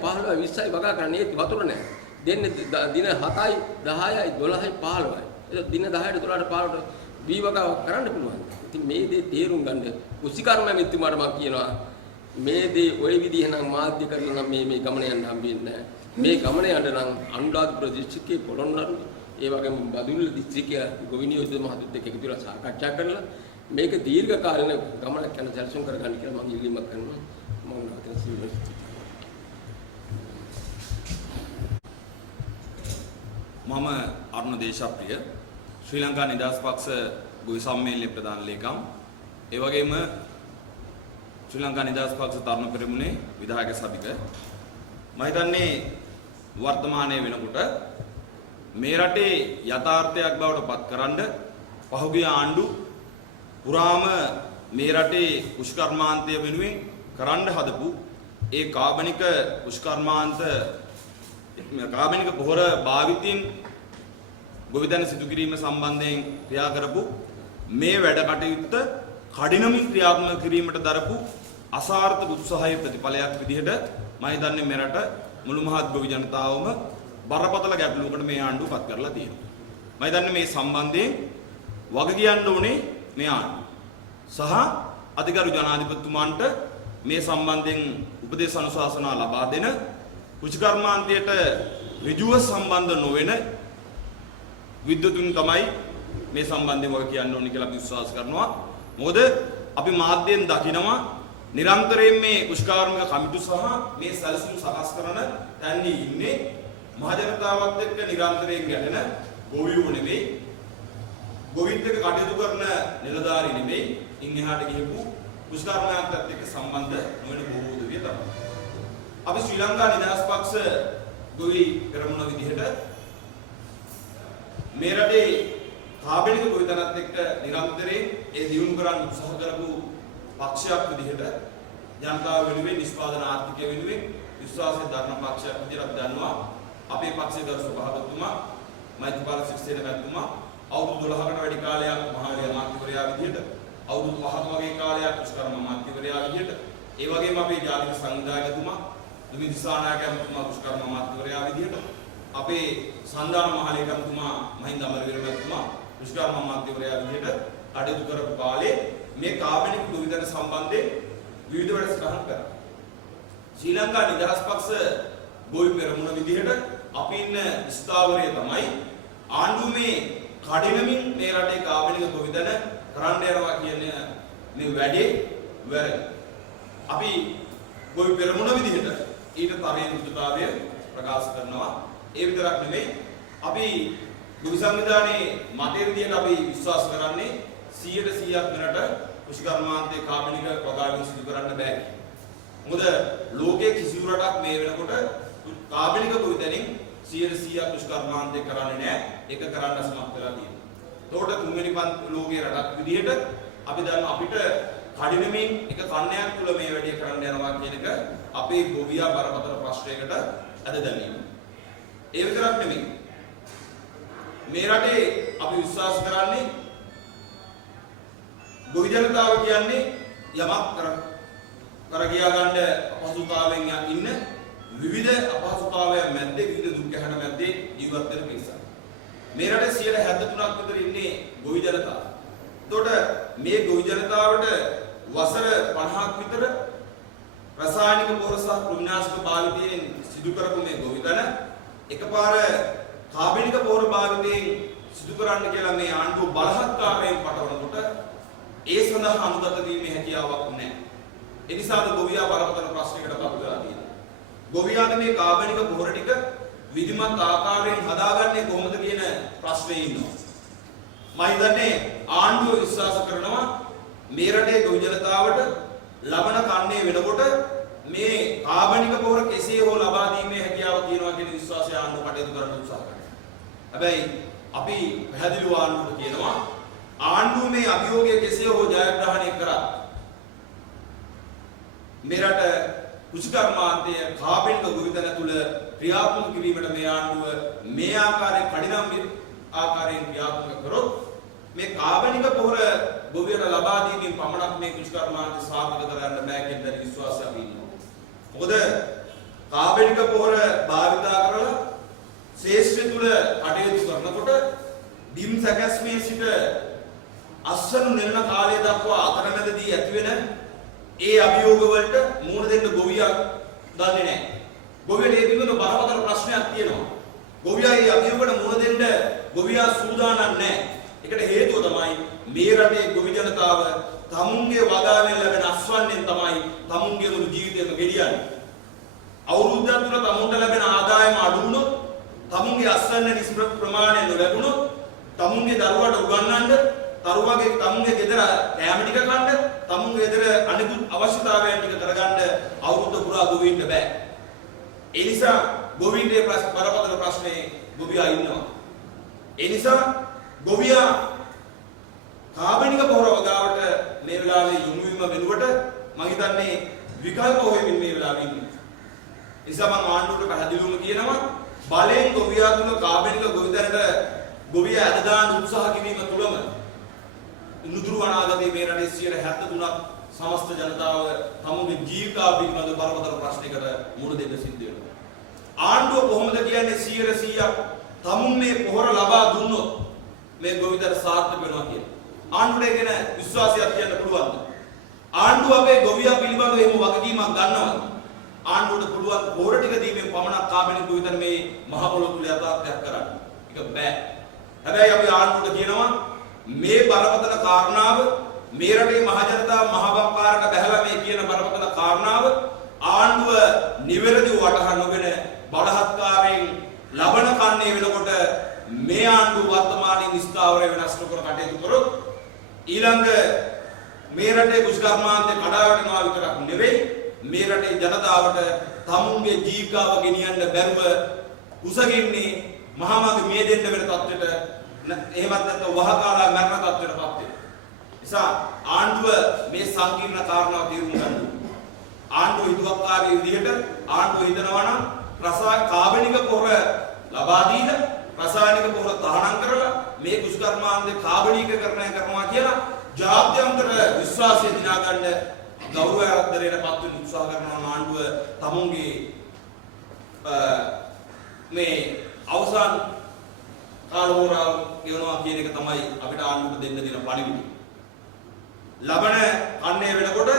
15යි 20යි වගා කරන්නේ ඒත් වතුර නැහැ. දෙන්නේ දින 7යි 10යි 12යි 15යි. ඒක දින 10ට 12ට 15ට වී වගාවක් කරන්න පුළුවන්. ඉතින් මේ දේ තේරුම් ගන්න කුසිකර්ම මිත්‍තුමාට මම කියනවා මේ දේ ওই විදිහ නම් මාධ්‍ය කරලා නම් මේ ගමන යන්න හම්බෙන්නේ නැහැ. මේ ගමන යන්න නම් අනුරාධපුර දිස්ත්‍රික්කයේ පොළොන්නරු ඒ වගේම බදුල්ල දිස්ත්‍රික්කයේ ගොවි නියෝජිත මහතුත් එක්ක එකතු වෙලා සාකච්ඡා කරලා මේක දීර්ඝකාලීන ගමනක් යන සැලසුම් කරගන්න කියලා මම ඉල්ලීමක් කරනවා. මම නැවත සිල්වස් මම අරුණ දේශප්‍රිය ශ්‍රී ලංකා නිදහස් පක්ෂ ගොවි සම්මේලනයේ ප්‍රධාන ලේකම් ඒ වගේම ශ්‍රී ලංකා නිදහස් පක්ෂ තරුණ පෙරමුණේ විධායක සභික මම හිතන්නේ වර්තමානයේ වෙනකොට මේ රටේ යථාර්ථයක් බවට පත්කරන පහුගිය ආණ්ඩු පුරාම මේ රටේ කුෂ්කර්මාන්තය වෙනුවෙන් කරන්න හදපු ඒ කාබනික කුෂ්කර්මාන්ත කාබනික පොහොර භාවිතින් ගොවිතැන සිදු කිරීම සම්බන්ධයෙන් ක්‍රියා කරපු මේ වැඩ කටයුත්ත කඩිනමින් ක්‍රියාත්මක කිරීමට දරපු අසාර්ථක උත්සාහයේ ප්‍රතිඵලයක් විදිහට මම හිතන්නේ මේ රට මුළු මහත් ගොවි ජනතාවම බරපතල ගැටලුවකට මේ ආණ්ඩුව පත් කරලා තියෙනවා. මම හිතන්නේ මේ සම්බන්ධයෙන් වග කියන්න ඕනේ මේ ආණ්ඩුව. සහ අධිකරු ජනාධිපතිතුමන්ට මේ සම්බන්ධයෙන් උපදේශ අනුශාසනා ලබා දෙන කෘෂිකර්මාන්තයට ඍජුව සම්බන්ධ නොවන විද්වතුන් තමයි මේ සම්බන්ධයෙන් ඔය කියන්න ඕනේ කියලා අපි විශ්වාස කරනවා. මොකද අපි මාධ්‍යයෙන් දකිනවා නිරන්තරයෙන් මේ කෘෂිකාර්මික කමිටු සහ මේ සැලසුම් සකස් කරන තැන්නේ ඉන්නේ මහ ජනතාවත් එක්ක නිරන්තරයෙන් ගැටෙන ගොවියෝ නෙමෙයි, ගොවිත් එක්ක කටයුතු කරන නිලධාරී නෙමෙයි, ඉන් එහාට ගිහපු කෘෂිකාර්මිකයන්ට එක්ක සම්බන්ධ නොවන බොහෝ දෙවිය තමයි. අපි ශ්‍රී ලංකා නිදහස් පක්ෂ ගොවි පෙරමුණ විදිහට මේ රටේ කාබනික ගොවිතැනත් එක්ක නිරන්තරයෙන් ඒ දියුණු කරන්න උත්සාහ කරපු පක්ෂයක් විදිහට ජනතාව වෙනුවෙන් නිෂ්පාදන ආර්ථිකය වෙනුවෙන් විශ්වාසය දරන පක්ෂයක් විදිහට අපි දන්නවා අපේ පක්ෂයේ දරු සභාපතිතුමා මෛත්‍රීපාල සිරිසේන මැතිතුමා අවුරුදු 12කට වැඩි කාලයක් මහාලිය අමාත්‍යවරයා විදිහට අවුරුදු 5ක වගේ කාලයක් කෘෂිකර්ම අමාත්‍යවරයා විදිහට ඒ වගේම අපේ ජාතික සංවිධායකතුමා දුමි දිසානායක ඇමතුමා කෘෂිකර්ම අමාත්‍යවරයා විදිහට අපේ සන්දාන මහලේකම්තුමා මහින්ද අමරවීර මැතිතුමා කෘෂිකර්ම අමාත්‍යවරයා විදිහට කටයුතු කරපු කාලේ මේ කාබනික ගොවිතැන සම්බන්ධයෙන් විවිධ වැඩසටහන් කරා. ශ්‍රී ලංකා නිදහස් පක්ෂ ගොවි පෙරමුණ විදිහට අපි ඉන්න ස්ථාවරය තමයි ආණ්ඩුව මේ කඩිනමින් මේ රටේ කාබනික ගොවිතැන කරන්න යනවා කියන මේ වැඩේ වැරදි. අපි ගොවි පෙරමුණ විදිහට ඊට තරයේ යුක්තතාවය ප්‍රකාශ කරනවා. ඒ විතරක් නෙමෙයි අපි ගොවි සංවිධානයේ මතය විදිහට අපි විශ්වාස කරන්නේ 100% මෙරට කෘෂිකර්මාන්තයේ කාබනික වගාවෙන් සිදු කරන්න බෑ. මොකද ලෝකයේ කිසිදු රටක් මේ වෙනකොට කාබනික ගොවිතැනින් 100% කෘෂිකර්මාන්තය කරන්නේ නැහැ. ඒක කරන්න සමත් වෙලා තියෙනවා. ඒකට තුන්වෙනි ලෝකයේ රටක් විදිහට අපි දන්න අපිට කඩිනමින් එක කන්නයක් තුල මේ වැඩේ කරන්න යනවා කියන එක අපේ ගොවියා බරපතල ප්‍රශ්නයකට අද දැමීම. ඒ විතරක් නෙමෙයි. මේ රටේ අපි විශ්වාස කරන්නේ ගොවි ජනතාව කියන්නේ යමක් කර ගියා ගන්න අපහසුතාවයෙන් ඉන්න විවිධ අපහසුතාවයන් මැද්දේ විවිධ දුක් ගැහැණ මැද්දේ ජීවත් වෙන පිරිසක්. මේ රටේ 73ක් විතර ඉන්නේ ගොවි ජනතාව. එතකොට මේ ගොවි ජනතාවට වසර 50ක් විතර රසායනික පොහොර සහ කෘමිනාශක භාවිතයෙන් සිදු කරපු මේ ගොවිතැන එකපාර කාබනික පොහොර භාවිතයෙන් සිදු කරන්න කියලා මේ ආණ්ඩුව බලහත්කාරයෙන් පටවනකොට ඒ සඳහා අනුගත වීමේ හැකියාවක් නැහැ. ඒ නිසාද ගොවියා බරපතල ප්‍රශ්නයකට පත් වෙලා තියෙනවා. ගොවියාට මේ කාබනික පොහොර ටික විධිමත් ආකාරයෙන් හදාගන්නේ කොහොමද කියන ප්‍රශ්නේ ඉන්නවා. මම හිතන්නේ ආණ්ඩුව විශ්වාස කරනවා මේ රටේ ගොවි ජනතාවට ලබන කන්නේ වෙනකොට මේ කාබනික පොහොර කෙසේ හෝ ලබා දීමේ හැකියාව තියෙනවා කියන විශ්වාසය ආණ්ඩුව කටයුතු කරන්න උත්සාහ කරනවා. හැබැයි අපි පැහැදිලිව ආණ්ඩුවට කියනවා ආණ්ඩුව මේ අභියෝගය කෙසේ හෝ ජයග්‍රහණය කරා මෙරට කෘෂිකර්මාන්තය කාබනික ගොවිතැන තුළ ක්‍රියාත්මක කිරීමට මේ ආණ්ඩුව මේ ආකාරයෙන් කඩිනම් ආකාරයෙන් ක්‍රියාත්මක කරොත් මේ කාබනික පොහොර ගොවියට ලබා දීමෙන් පමණක් මේ කෘෂිකර්මාන්තය සාර්ථක කරගන්න බෑ කියන විශ්වාසය අපි ඉන්නවා. මොකද කාබනික පොහොර භාවිතා කරලා ශේෂ්ත්‍රය තුළ කටයුතු කරනකොට බිම් සැකැස්මේ සිට අස්වනු නෙළන කාලය දක්වා අතරමැදදී ඇතිවෙන ඒ අභියෝග වලට මුහුණ දෙන්න ගොවියා දන්නේ නැහැ. ගොවියට ඒ පිළිබඳව බරපතල ප්‍රශ්නයක් තියෙනවා. ගොවියා මේ අභියෝගයට මුහුණ දෙන්න ගොවියා සූදානම් නැහැ. ඒකට හේතුව තමයි මේ රටේ ගොවි ජනතාව තමුන්ගේ වගාවෙන් ලැබෙන අස්වැන්නෙන් තමයි තමුන්ගේ මුළු ජීවිතේම ගෙඩියන්නේ. අවුරුද්දක් තුළ තමුන්ට ලැබෙන ආදායම අඩු වුණොත්, තමුන්ගේ අස්වැන්න නිසි ප්‍රමාණය නොලැබුණොත්, තමුන්ගේ දරුවාට උගන්වන්න, තමුන්ගේ ගෙදර කෑම ටික කන්න, තමුන්ගේ ගෙදර අනිකුත් අවශ්‍යතාවයන් ටික කරගන්න අවුරුද්ද පුරා ගොවින්ට බෑ. ඒ නිසා ගොවින්ගේ බරපතල ප්‍රශ්නේ ගොවියා ඉන්නවා. ඒ නිසා ගොවියා කාබනික පොහොර වගාවට මේ වෙලාවේ යොමු වීම වෙනුවට මම හිතන්නේ විකල්ප හොයමින් මේ වෙලාවේ ඉන්නේ. ඒ නිසා මම ආණ්ඩුවට පැහැදිලිවම කියනවා බලෙන් ගොවියා තුන කාබනික ගොවිතැනට ගොවියා අද දාන උත්සාහ කිරීම තුළම නුදුරු අනාගතයේ මේ රටේ 73ක් සමස්ත ජනතාව තමුන්ගේ ජීවිකා පිළිබඳ බරපතල ප්‍රශ්නයකට මුහුණ දෙන්න සිද්ධ වෙනවා. ආණ්ඩුව කොහොමද කියන්නේ 100%ක් තමුන් මේ පොහොර ලබා දුන්නොත් මේ ගොවිතැන සාර්ථක වෙනවා කියලා. ආණ්ඩුවට කියන විශ්වාසයක් කියන්න පුළුවන්ද? ආණ්ඩුව අපේ ගොවියා පිළිබඳව එහෙම වගකීමක් ගන්නවද? ආණ්ඩුවට පුළුවන් පොර ටික දීමෙන් පමණක් කාබනික ගොවිතැන මේ මහ පොළොව තුල යථාර්ථයක් කරන්න. ඒක බෑ. හැබැයි අපි ආණ්ඩුවට කියනවා මේ බරපතල කාරණාව මේ රටේ මහ ජනතාව මහ ව්‍යාපාරයට බැහැලා මේ කියන බරපතල කාරණාව ආණ්ඩුව නිවැරදිව වටහා නොගෙන බලහත්කාරයෙන් ලබන කන්නේ වෙනකොට මේ ආණ්ඩුව වර්තමානයේ නිස්ථාවර වෙනස් කර කටයුතු කරොත් ඊළඟ මේ රටේ කුෂ්කර්මාන්තේ කඩා වැටෙනවා විතරක් නෙවෙයි මේ රටේ ජනතාවට තමුන්ගේ ජීවිකාව ගෙනියන්න බැරුව උසගින්නේ මහාමාගේ මිය දෙන්න වෙන තත්ත්වයට එහෙමත් නැත්නම් වහකාලා මරණ තත්ත්වයටපත් වෙනවා. නිසා ආණ්ඩුව මේ සංකීර්ණ කාරණාව තේරුම් ගන්න ඕනේ. ආණ්ඩුව හිතුවක්කාරී විදිහට ආණ්ඩුව හිතනවා නම් කාබනික පොහොර ලබා දීලා රසායනික පොහොර තහනම් කරලා මේ කුෂ්කර්මාන්තේ කාබනීකරණය කරනවා කියලා ජාත්‍යන්තර විශ්වාසය දිනා ගන්න ගෞරවයටපත් වෙන උත්සාහ කරන ආණ්ඩුව තමුන්ගේ මේ අවසන් කාලෝරාව ගෙවනවා කියන එක තමයි අපිට ආණ්ඩුවට දෙන්න දෙන පණිවිඩය. ලබන කන්නේ වෙනකොට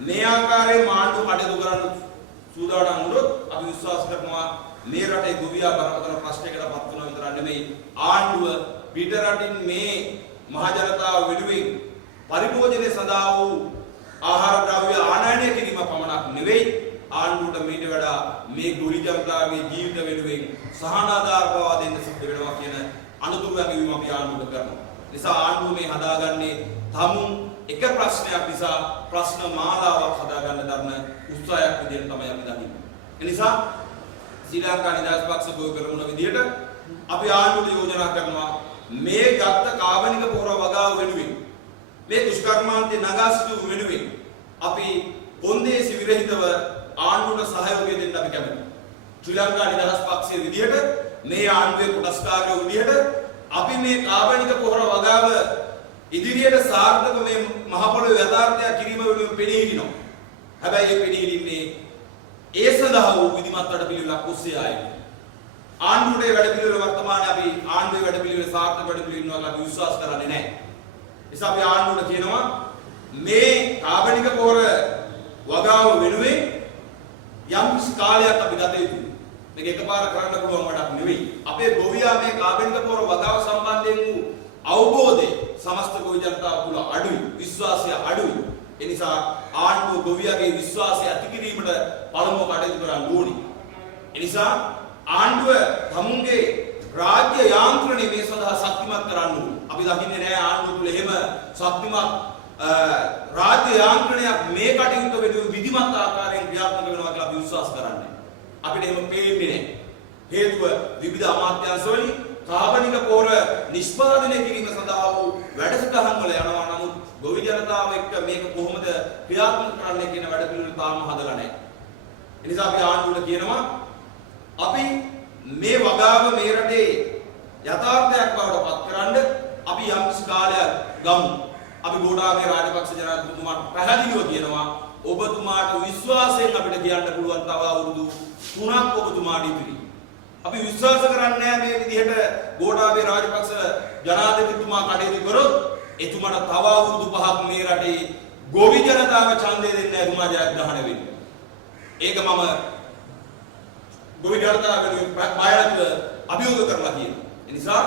මේ ආකාරයෙන් ආණ්ඩුව කටයුතු කරන්න සූදානම් වුණොත් අපි විශ්වාස කරනවා මේ රටේ ගොවියා බරපතල ප්‍රශ්නයකටපත් වෙනවා විතරක් නෙමෙයි ආණ්ඩුව පිට රටින් මේ මහ ජනතාව වෙනුවෙන් පරිභෝජනය සඳහා වූ ආහාර ද්‍රව්‍ය ආනයනය කිරීම පමණක් නෙවෙයි ආණ්ඩුවට මීට වඩා මේ ගොවි ජනතාවගේ ජීවිත වෙනුවෙන් සහනාධාර පවා දෙන්න සිද්ධ වෙනවා කියන අනුතුරු වගවීම අපි ආණ්ඩුවට කරනවා. නිසා ආණ්ඩුව මේ හදාගන්නේ තමුන් එක ප්‍රශ්නයක් නිසා ප්‍රශ්න මාලාවක් හදාගන්න දරන උත්සාහයක් විදිහට තමයි අපි දකින්නේ. ඒ නිසා ශ්‍රී ලංකා නිදහස් පක්ෂ ගොවි කරමුණ විදිහට අපි ආණ්ඩුවට යෝජනා කරනවා මේ ගත්ත කාබනික පොහොර වගාව වෙනුවෙන් මේ දුෂ්කර්මාන්තේ නගා සිටු වෙනුවෙන් අපි කොන්දේසි විරහිතව ආණ්ඩුවට සහයෝගය දෙන්න අපි කැමතියි. ශ්‍රී ලංකා නිදහස් පක්ෂයේ විදිහට මේ ආණ්ඩුවේ කොටස්කාරයෝ විදිහට අපි මේ කාබනික පොහොර වගාව ඉදිරියට සාර්ථක මේ මහ පොළොවේ යථාර්ථය කිරීම වෙනුවෙන් පෙනී හිටිනවා. හැබැයි මේ පෙනී හිටින්නේ ඒ සඳහා වූ විධිමත් වැඩපිළිවෙලක් ඔස්සේ ආයේ. ආණ්ඩුවේ වැඩපිළිවෙල වර්තමානයේ අපි ආණ්ඩුවේ වැඩපිළිවෙල සාර්ථක වැඩපිළිවෙල වෙනවා අපි විශ්වාස කරන්නේ නැහැ. නිසා අපි ආණ්ඩුවට කියනවා මේ කාබනික පොහොර වගාව වෙනුවෙන් යම් කාලයක් අපි ගත යුතුයි. මේක එකපාර කරන්න පුළුවන් වැඩක් නෙවෙයි. අපේ ගොවියා මේ කාබනික පොහොර වගාව සම්බන්ධයෙන් වූ අවබෝධය සමස්ත ගොවි ජනතාව තුළ අඩුයි, විශ්වාසය අඩුයි. ඒ නිසා ආණ්ඩුව ගොවියාගේ විශ්වාසය ඇති කිරීමට පළමුව කටයුතු කරන්න ඕනි. ඒ නිසා ආණ්ඩුව තමුන්ගේ රාජ්‍ය යාන්ත්‍රණය මේ සඳහා ශක්තිමත් කරන්න ඕනි. අපි දකින්නේ නැහැ ආණ්ඩුව තුළ එහෙම ශක්තිමත් රාජ්‍ය යාන්ත්‍රණයක් මේ කටයුත්ත වෙනුවෙන් විධිමත් ආකාරයෙන් ක්‍රියාත්මක වෙනවා කියලා අපි විශ්වාස කරන්නේ. අපිට එහෙම පේන්නේ නැහැ. හේතුව විවිධ අමාත්‍යාංශවලින් කාබනික පොහොර නිෂ්පාදනය කිරීම සඳහා වූ වැඩසටහන් වල යනවා. නමුත් ගොවි ජනතාව එක්ක මේක කොහොමද ක්‍රියාත්මක කරන්නේ කියන වැඩපිළිවෙල තාම හදලා නැහැ. ඒ නිසා අපි ආණ්ඩුවට කියනවා අපි මේ වගාව මේ රටේ යථාර්ථයක් බවට පත් කරන්න අපි යම් කාලයක් ගමු. අපි ගෝඨාභය රාජපක්ෂ ජනාධිපතිතුමාට පැහැදිලිව කියනවා ඔබතුමාට විශ්වාසයෙන් අපිට කියන්න පුළුවන් තව අවුරුදු 3ක් ඔබතුමාට ඉතිරි. අපි විශ්වාස කරන්නේ මේ විදිහට ගෝඨාභය රාජපක්ෂ ජනාධිපතිතුමා කටයුතු කරොත් එතුමාට තව අවුරුදු 5ක් මේ රටේ ගොවි ජනතාව ඡන්දය දෙන්න එතුමා ජයග්‍රහණය වෙන්නේ. ඒක මම ගොවි ජනතාව වෙනුවෙන් බයලත්ව අභියෝග කරලා කියනවා. ඒ නිසා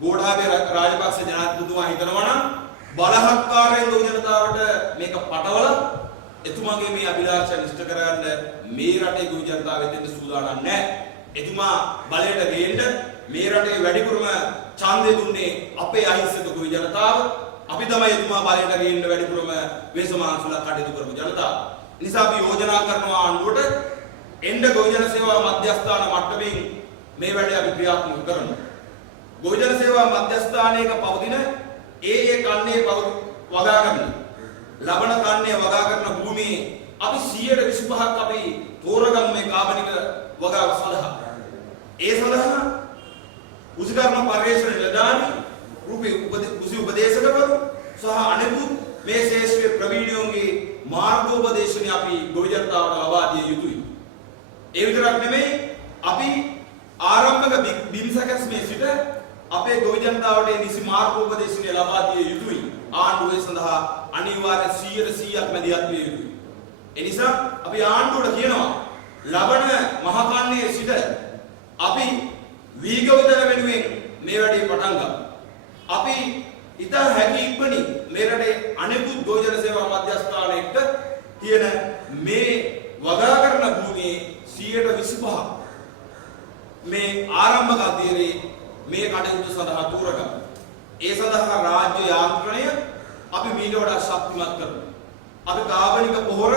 ගෝඨාභය රාජපක්ෂ ජනාධිපතිතුමා හිතනවා නම් බලහත්කාරයෙන් ගොවි ජනතාවට මේක පටවල එතුමාගේ මේ අභිලාෂය ඉෂ්ට කරගන්න මේ රටේ ගොවි ජනතාව වෙතෙන් සූදානම් නැහැ. එතුමා බලයට ගේන්න මේ රටේ වැඩිපුරම ඡන්දය දුන්නේ අපේ අහිංසක ගොවි ජනතාව. අපි තමයි එතුමා බලයට ගේන්න වැඩිපුරම වේසමාංශලා කටයුතු කරපු ජනතාව. ඒ නිසා අපි යෝජනා කරනවා ආණ්ඩුවට එන්න ගොවි ජන සේවා මධ්‍යස්ථාන මට්ටමින් මේ වැඩේ අපි ක්‍රියාත්මක කරනවා. ගොවි ජන සේවා මධ්‍යස්ථානයක පවතින ඒ කන්නේ වගා කරන ලබන කන්නේ වගා කරන භූමියේ අපි 125ක් අපි තෝරගමු මේ කාබනික වගාව සඳහා. ඒ සඳහා උසිකර්ම පරිශ්‍රණ නිලධාරී කෘෂි උපදේශකවරු සහ අනෙකුත් මේ ශාස්ත්‍රීය ප්‍රවීණයෝගේ මාර්ගෝපදේශනය අපි ගොවි ජනතාවට ලබා දිය යුතුයි. ඒ විතරක් නෙමෙයි අපි ආරම්භක බිම්සකස්මේ සිට අපේ ගොවි ජනතාවට නිසි මාර්ගෝපදේශනය ලබා දිය යුතුයි. ආණ්ඩුවේ සඳහා අනිවාර්ය 100%ක් මැදිහත් විය යුතුයි. ඒ නිසා අපි ආණ්ඩුවට කියනවා ලබන මහකන්නේ සිට අපි වීගවිතර වෙනුවෙන් මේ වැඩේ පටන් ගමු. අපි ඉතා හැකි ඉක්මනින් මේ රටේ අනෙකුත් ගෝචර සේවා මධ්‍යස්ථාන එක්ක තියෙන මේ වගා කරන භූමියේ 25% මේ ආරම්භක අධීරේ මේ කටයුතු සඳහා තෝරගමු. ඒ සඳහා රාජ්‍ය යාන්ත්‍රණය අපි මීට වඩා ශක්තිමත් කරමු. අපි කාබනික පොහොර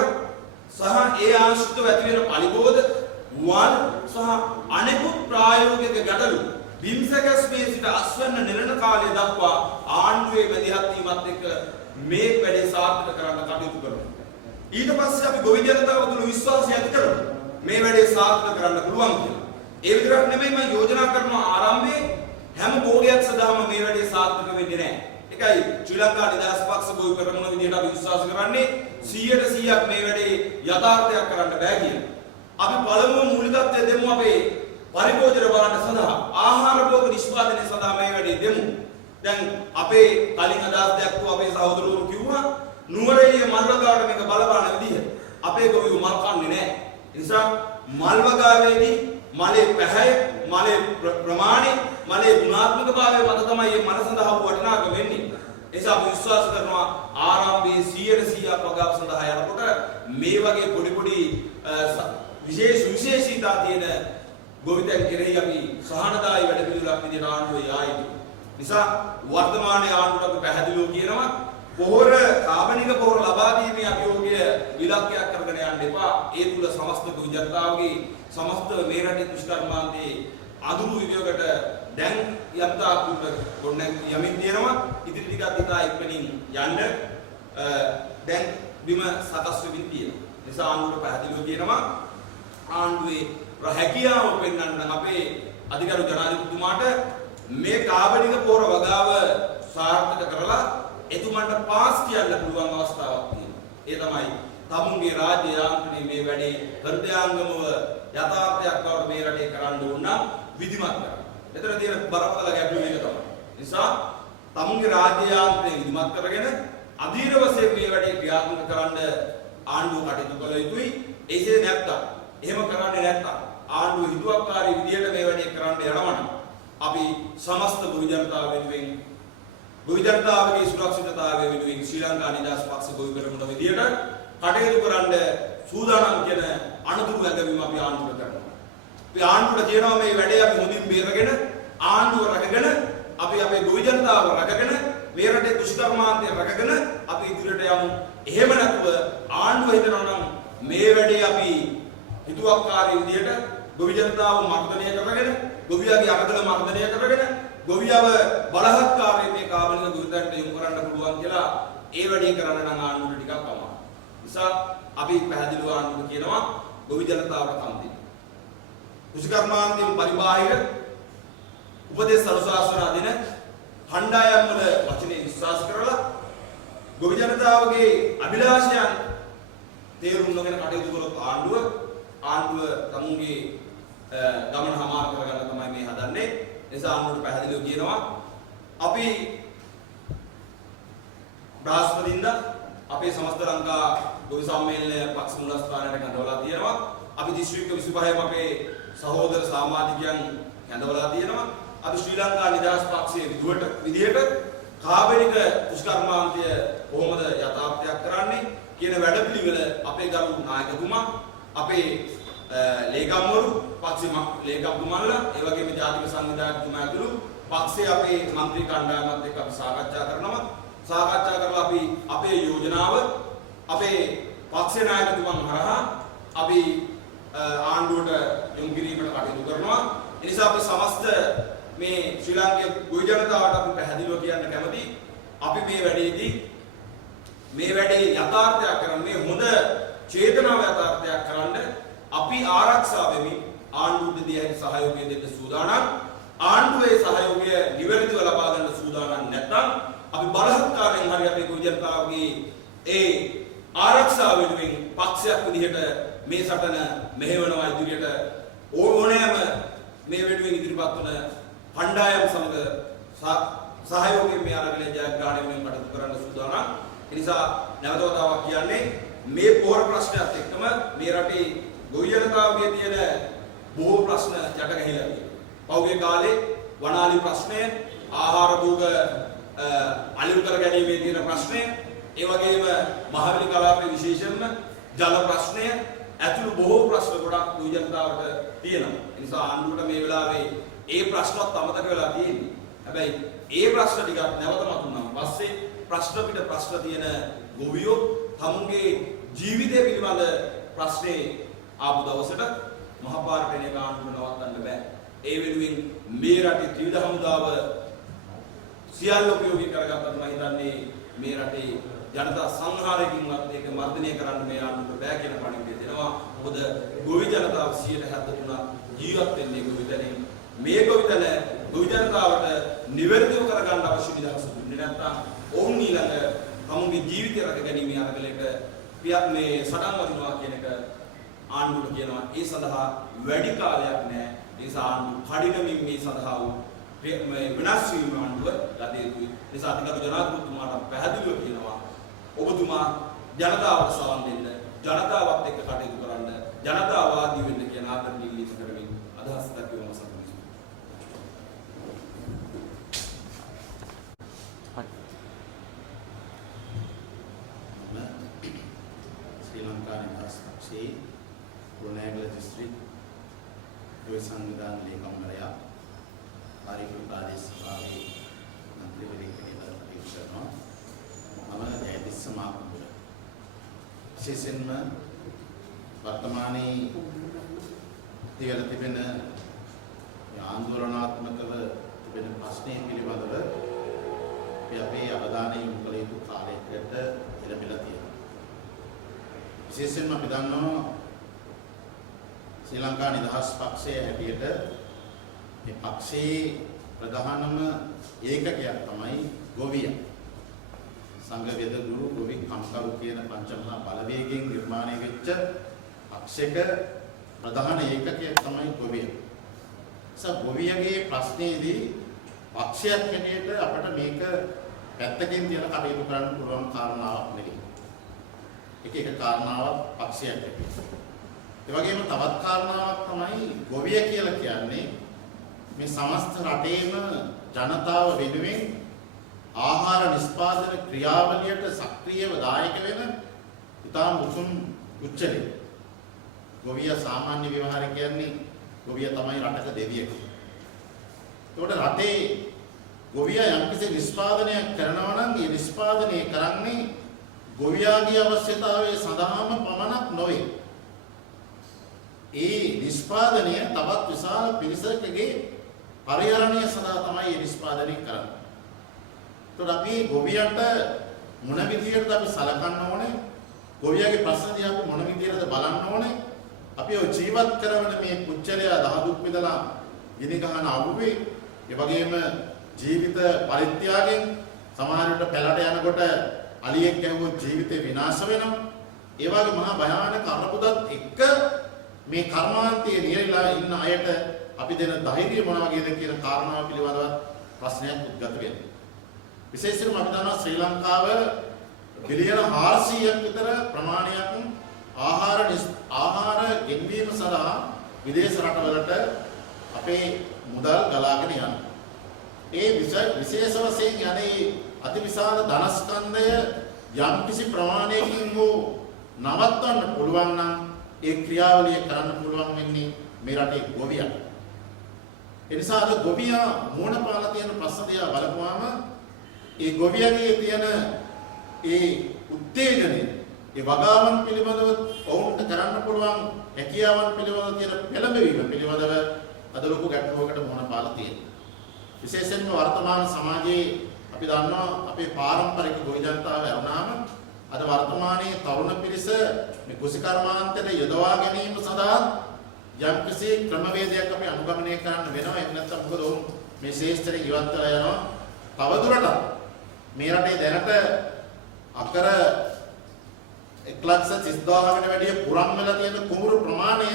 සහ ඒ ආශ්‍රිතව ඇති වෙන පලිබෝධ වල් සහ අනෙකුත් ප්‍රායෝගික ගැටලු බිම්සකස්මේ සිට අස්වැන්න නිරණ කාලය දක්වා ආණ්ඩුවේ මැදිහත් වීමත් එක්ක මේ වැඩේ සාර්ථක කරන්න කටයුතු කරමු. ඊට පස්සේ අපි ගොවි ජනතාව තුළ විශ්වාසය ඇති කරමු මේ වැඩේ සාර්ථක කරන්න පුළුවන් කියලා. ඒ විතරක් නෙමෙයි මම යෝජනා කරනවා ආරම්භයේ හැම භෝගයක් සදාම මේ වැඩේ සාර්ථක වෙන්නේ නැහැ. ඒකයි ශ්‍රී ලංකා නිදහස් පක්ෂ ගොවි පෙරමුණ විදිහට අපි විශ්වාස කරන්නේ 100% මේ වැඩේ යථාර්ථයක් කරන්න බෑ කියලා. අපි පළමුව මූලිකත්වය දෙමු අපේ පරිභෝජන බලන්න සඳහා ආහාර භෝග නිෂ්පාදනය සඳහා මේ වැඩේ දෙමු. දැන් අපේ කලින් අදහස් දැක්වුව අපේ සහෝදරවරු කිව්වා නුවරඑළිය මල්වගාවට මේක බලපාන විදිහ අපේ ගොවියෝ මල් කන්නේ නැහැ. ඒ නිසා මල්වගාවේදී මලේ පැහැය, මලේ ප්‍රමාණය, මලේ ගුණාත්මකභාවය මත තමයි මේ මන සඳහා වටිනාකම වෙන්නේ. ඒ නිසා අපි විශ්වාස කරනවා ආරම්භයේ 100% වගාව සඳහා යනකොට මේ වගේ පොඩි විශේෂීතා තියෙන ගොවිතැන් කෙරෙහි අපි සහනදායී වැඩ පිළිවෙලක් විදිහට ආණ්ඩුවේ යා යුතුයි. නිසා වර්තමානයේ ආණ්ඩුවට අපි පැහැදිලිව කියනවා පොහොර කාබනික පොහොර ලබා දීමේ අභියෝගය විලක්කයක් කරගෙන යන්න එපා. ඒ තුල සමස්ත ගොවි ජනතාවගේ සමස්ත මේ රටේ දුෂ්කර්මාන්තයේ අඳුරු විවියකට දැන් යත්තා කුඩ ගොඩනැග යමින් තියෙනවා. ඉදිරි ටිකත් ඉතා ඉක්මනින් යන්න දැන් බිම සකස් වෙමින් තියෙනවා. නිසා ආණ්ඩුවට පැහැදිලිව කියනවා ආණ්ඩුවේ හැකියාව පෙන්වන්න අපේ අධිකරු ජනාධිපතිතුමාට මේ කාබනික පොහොර වගාව සාර්ථක කරලා එතුමන්ට පාස් කියන්න පුළුවන් අවස්ථාවක් තියෙනවා. ඒ තමයි තමුන්ගේ රාජ්‍ය යාන්ත්‍රණයේ මේ වැඩේ හෘදයාංගමව යථාර්ථයක් බවට මේ රටේ කරන්න ඕන නම් විධිමත් කරන්න. එතන තියෙන බරපතල ගැටලුව මේක තමයි. නිසා තමුන්ගේ රාජ්‍ය යාන්ත්‍රණය විධිමත් කරගෙන අධීර වශයෙන් මේ වැඩේ ක්‍රියාත්මක කරන්න ආණ්ඩුව කටයුතු කළ යුතුයි. එසේ නැත්නම් එහෙම කරන්නේ නැත්නම් ආණ්ඩුව හිතුවක්කාරී විදියට මේ වැඩේ කරන්න යනවනම් අපි සමස්ත ගොවි ජනතාව වෙනුවෙන් ගොවි ජනතාවගේ සුරක්ෂිතතාවය වෙනුවෙන් ශ්‍රී ලංකා නිදහස් පක්ෂ ගොවි පෙරමුණ විදියට කටයුතු කරන්න සූදානම් කියන අනුතුරු ඇගවීම අපි ආණ්ඩුවට කරනවා. අපි ආණ්ඩුවට කියනවා මේ වැඩේ අපි හොඳින් බේරගෙන ආණ්ඩුව රැකගෙන අපි අපේ ගොවි ජනතාව රැකගෙන මේ රටේ දුෂ්කර්මාන්තය රැකගෙන අපි ඉදිරියට යමු. එහෙම නැතුව ආණ්ඩුව හිතනවා නම් මේ වැඩේ අපි හිතුවක්කාරී විදියට ගොවි ජනතාව මර්ධනය කරගෙන ගොවියාගේ අරගල මර්ධනය කරගෙන ගොවියව බලහත්කාරයෙන් මේ කාබනික ගොවිතැනට යොමු කරන්න පුළුවන් කියලා ඒ වැඩේ කරන්න නම් ආණ්ඩුවට ටිකක් අමාරුයි. නිසා අපි පැහැදිලිව ආණ්ඩුවට කියනවා ගොවි ජනතාවට කම් දෙන්න. දුෂ්කර්මාන්තයෙන් පරිබාහිර උපදේශ අනුශාසනා දෙන කණ්ඩායම් වල වචනේ විශ්වාස කරලා ගොවි ජනතාවගේ අභිලාෂයන් තේරුම් නොගෙන කටයුතු කරොත් ආණ්ඩුව තමුන්ගේ ගමන හමාර කරගන්න තමයි මේ හදන්නේ. නිසා ආණ්ඩුවට පැහැදිලිව කියනවා අපි බ්‍රහස්පතින්දා අපේ සමස්ත ලංකා ගොවි සම්මේලනය පක්ෂ මූලස්ථානයට කැඳවලා තියෙනවා. අපි දිස්ත්‍රික්ක 25ම අපේ සහෝදර සමාජිකයන් කැඳවලා තියෙනවා. අපි ශ්‍රී ලංකා නිදහස් පක්ෂයේ විදියට කාබනික දුෂ්කර්මාන්තය කොහොමද යථාර්ථයක් කරන්නේ කියන වැඩපිළිවෙල අපේ ගරු නායකතුමා අපේ ලේකම්වරු පක්ෂ ලේකම්තුමාලා ඒ වගේම ජාතික සංවිධායකතුමා ඇතුළු පක්ෂයේ අපේ മന്ത്രി කණ්ඩායමත් එක්ක අපි සාකච්ඡා කරනවා. සාකච්ඡා කරලා අපි අපේ යෝජනාව අපේ පක්ෂ නායකතුමන් හරහා අපි ආණ්ඩුවට යොමු කිරීමට කටයුතු කරනවා. ඒ නිසා අපි සමස්ත මේ ශ්‍රී ලාංකේය ගොවි ජනතාවට අපි පැහැදිලිව කියන්න කැමති අපි මේ වැඩේදී මේ වැඩේ යථාර්ථයක් කරන්න මේ හොඳ චේතනාව යථාර්ථයක් කරන්න අපි ආරක්ෂා වෙමින් ආණ්ඩුවට දී ඇති සහයෝගය දෙන්න සූදානම්. ආණ්ඩුවේ සහයෝගය නිවැරදිව ලබා ගන්න සූදානම් නැත්නම් අපි බලහත්කාරයෙන් හරි අපේ ගොවි ජනතාවගේ ඒ ආරක්ෂාව වෙනුවෙන් පක්ෂයක් විදිහට මේ සටන මෙහෙවනවා. ඉදිරියට ඕනෑම මේ වෙනුවෙන් ඉදිරිපත් වන කණ්ඩායම් සමග සහයෝගයෙන් මේ අරගලයේ ජයග්‍රහණය වෙනුවෙන් කටයුතු කරන්න සූදානම්. ඒ නිසා නැවත වතාවක් කියන්නේ මේ පොහොර ප්‍රශ්නයත් එක්කම මේ රටේ ගොවි ජනතාවගේ තියෙන බොහෝ ප්‍රශ්න යට ගැහිලා තියෙනවා. පහුගිය කාලේ වනාලි ප්‍රශ්නය, ආහාර භෝග අලුත් කර ගැනීමේ තියෙන ප්‍රශ්නය, ඒ වගේම මහවැලි කලාපයේ විශේෂයෙන්ම ජල ප්‍රශ්නය ඇතුළු බොහෝ ප්‍රශ්න ගොඩක් ගොවි ජනතාවට තියෙනවා. ඒ නිසා ආණ්ඩුවට මේ වෙලාවේ ඒ ප්‍රශ්නවත් අමතක වෙලා තියෙන්නේ. හැබැයි ඒ ප්‍රශ්න ටිකක් නැවත මතුනනම් පස්සේ ප්‍රශ්න පිට ප්‍රශ්න තියෙන ගොවියෝ තමුන්ගේ ජීවිතය පිළිබඳ ප්‍රශ්නේ ආපු දවසට මහපාරට එන එක ආණ්ඩුව නවත්තන්න බෑ. ඒ වෙනුවෙන් මේ රටේ ත්‍රිවිධ හමුදාව සියල්ල උපයෝගී කරගත්තත් මම හිතන්නේ මේ රටේ ජනතා සංහාරයකින්වත් ඒක මර්ධනය කරන්න මේ ආණ්ඩුවට බෑ කියන පණිවිඩය දෙනවා. මොකද ගොවි ජනතාව 73% ජීවත් වෙන්නේ ගොවිතැනින්. මේ ගොවිතැන ගොවි ජනතාවට නිවැරදිව කරගන්න අවශ්‍ය නිදහස දුන්නේ නැත්නම් ඔවුන් ඊළඟ තමුන්ගේ ජීවිතය රැකගැනීමේ අරගලයට මේ සටන් වදිනවා කියන එක ආණ්ඩුවට කියනවා. ඒ සඳහා වැඩි කාලයක් නැහැ. ඒ නිසා ආණ්ඩුව කඩිනමින් මේ සඳහා වෙනස් වීම ආණ්ඩුව ගත යුතුයි. ඒ නිසා අධිකරු ජනාධිපතිතුමාට පැහැදිලිව කියනවා ඔබතුමා ජනතාවට සවන් දෙන්න, ජනතාවත් එක්ක කටයුතු කරන්න, ජනතාවාදී වෙන්න කියන ආදරණීය ඉල්ලීම කරමින් අදහස් දක්වනවා සම්පූර්ණ. ශ්‍රී ලංකා නිදහස් පක්ෂයේ කුරුණෑගල දිස්ත්‍රික් ගොවි සංවිධාන ලේකම්වරයා පාරිපුර ප්‍රාදේශීය සභාවේ මන්ත්‍රීවරයෙක් කියලා කටයුතු කරනවා. මම ජයතිස්ස මාකුඹුර. විශේෂයෙන්ම වර්තමානයේ තියලා තිබෙන ආందోලනාත්මකව තිබෙන ප්‍රශ්නය පිළිබඳව අපි අවධානය යොමු කළ යුතු කාලයකට එළඹිලා තියෙනවා. විශේෂයෙන්ම අපි දන්නවා ශ්‍රී ලංකා නිදහස් පක්ෂයේ හැටියට මේ පක්ෂයේ ප්‍රධානම ඒකකයක් තමයි ගොවියා. සංඝ වේද ගුරු ගොවි කම්කරු කියන පංචමහා බලවේගයෙන් නිර්මාණය වෙච්ච පක්ෂයක ප්‍රධාන ඒකකයක් තමයි ගොවියා. ගොවියගේ ප්‍රශ්නේදී පක්ෂයක් හැටියට අපිට මේක පැත්තකින් තියලා කටයුතු කරන්න පුළුවන් කාරණාවක් නෙවෙයි. එක කාරණාවක් පක්ෂයක් හැටියට. ඒ වගේම තවත් කාරණාවක් තමයි ගොවිය කියලා කියන්නේ මේ සමස්ත රටේම ජනතාව වෙනුවෙන් ආහාර නිෂ්පාදන ක්‍රියාවලියට සක්‍රියව දායක වෙන ඉතාම උතුම් උච්චලේ. ගොවිය සාමාන්‍ය ව්‍යවහාරය කියන්නේ ගොවිය තමයි රටක දෙවියෙක්. ඒකට රටේ ගොවියා යම්කිසි නිෂ්පාදනයක් කරනවා නම් ඒ නිෂ්පාදනය කරන්නේ ගොවියාගේ අවශ්‍යතාවය සඳහාම පමණක් නොවේ. ඒ නිෂ්පාදනය තවත් විශාල පිරිසකගේ පරිහරණය සඳහා තමයි මේ නිෂ්පාදනය කරන්නේ. ඒකට අපි ගොවියට මොන විදියටද අපි සලකන්න ඕනේ? ගොවියාගේ ප්‍රශ්න දිහා අපි මොන විදියටද බලන්න ඕනේ? අපි ඔය ජීවත් කරන මේ පුච්චලය දහදුක් විදලා ගිනි ගහන අඹුවේ ඒ වගේම ජීවිත පරිත්‍යාගයෙන් සමහර විට පැලට යනකොට අලියෙක් ගැහුවොත් ජීවිතේ විනාශ වෙනවා. ඒ වගේ මහා භයානක අරබුදත් එක්ක මේ කර්මාන්තයේ නියලා ඉන්න අයට අපි දෙන ධෛර්යය මොන වගේද කියන කාරණාව පිළිබඳව ප්‍රශ්නයක් උද්ගත වෙනවා. විශේෂයෙන්ම අපි දන්නවා ශ්‍රී ලංකාව බිලියන 400ක් විතර ප්‍රමාණයක් ආහාර ගෙන්වීම සඳහා විදේශ රටවලට අපේ මුදල් ගලාගෙන යනවා. ඒ විශේෂ වශයෙන් යන්නේ අතිවිශාල ධනස්කන්ධය යම් කිසි ප්‍රමාණයකින් හෝ නවත්වන්න පුළුවන් නම් ඒ ක්‍රියාවලිය කරන්න පුළුවන් වෙන්නේ මේ රටේ ගොවියන්ට. ඒ නිසා අද ගොවියා මූණ පාලා තියෙන ප්‍රශ්න දිහා බලපුවාම ඒ ගොවියගේ තියෙන ඒ උත්තේජනය, ඒ වගාවන් පිළිබඳව ඔවුන්ට කරන්න පුළුවන් හැකියාවන් පිළිබඳව තියෙන පෙළඹවීම පිළිබඳව අද ලොකු ගැටලුවකට මුහුණ පාලා තියෙනවා. විශේෂයෙන්ම වර්තමාන සමාජයේ අපි දන්නවා අපේ පාරම්පරික ගොවි ජනතාව වුණාම අද වර්තමානයේ තරුණ පිරිස මේ කුසිකර්මාන්තයට යොදවා ගැනීම සඳහා යම්කිසි ක්‍රමවේදයක් අපි අනුගමනය කරන්න වෙනවා. එහෙම නැත්නම් මොකද ඔවුන් මේ ශේෂ්ත්‍රයේ ඉවත් වෙලා යනවා. තවදුරටත් මේ රටේ දැනට අකර 1,30,000කට වැඩිය පුරන් වෙලා තියෙන කුඹුරු ප්‍රමාණය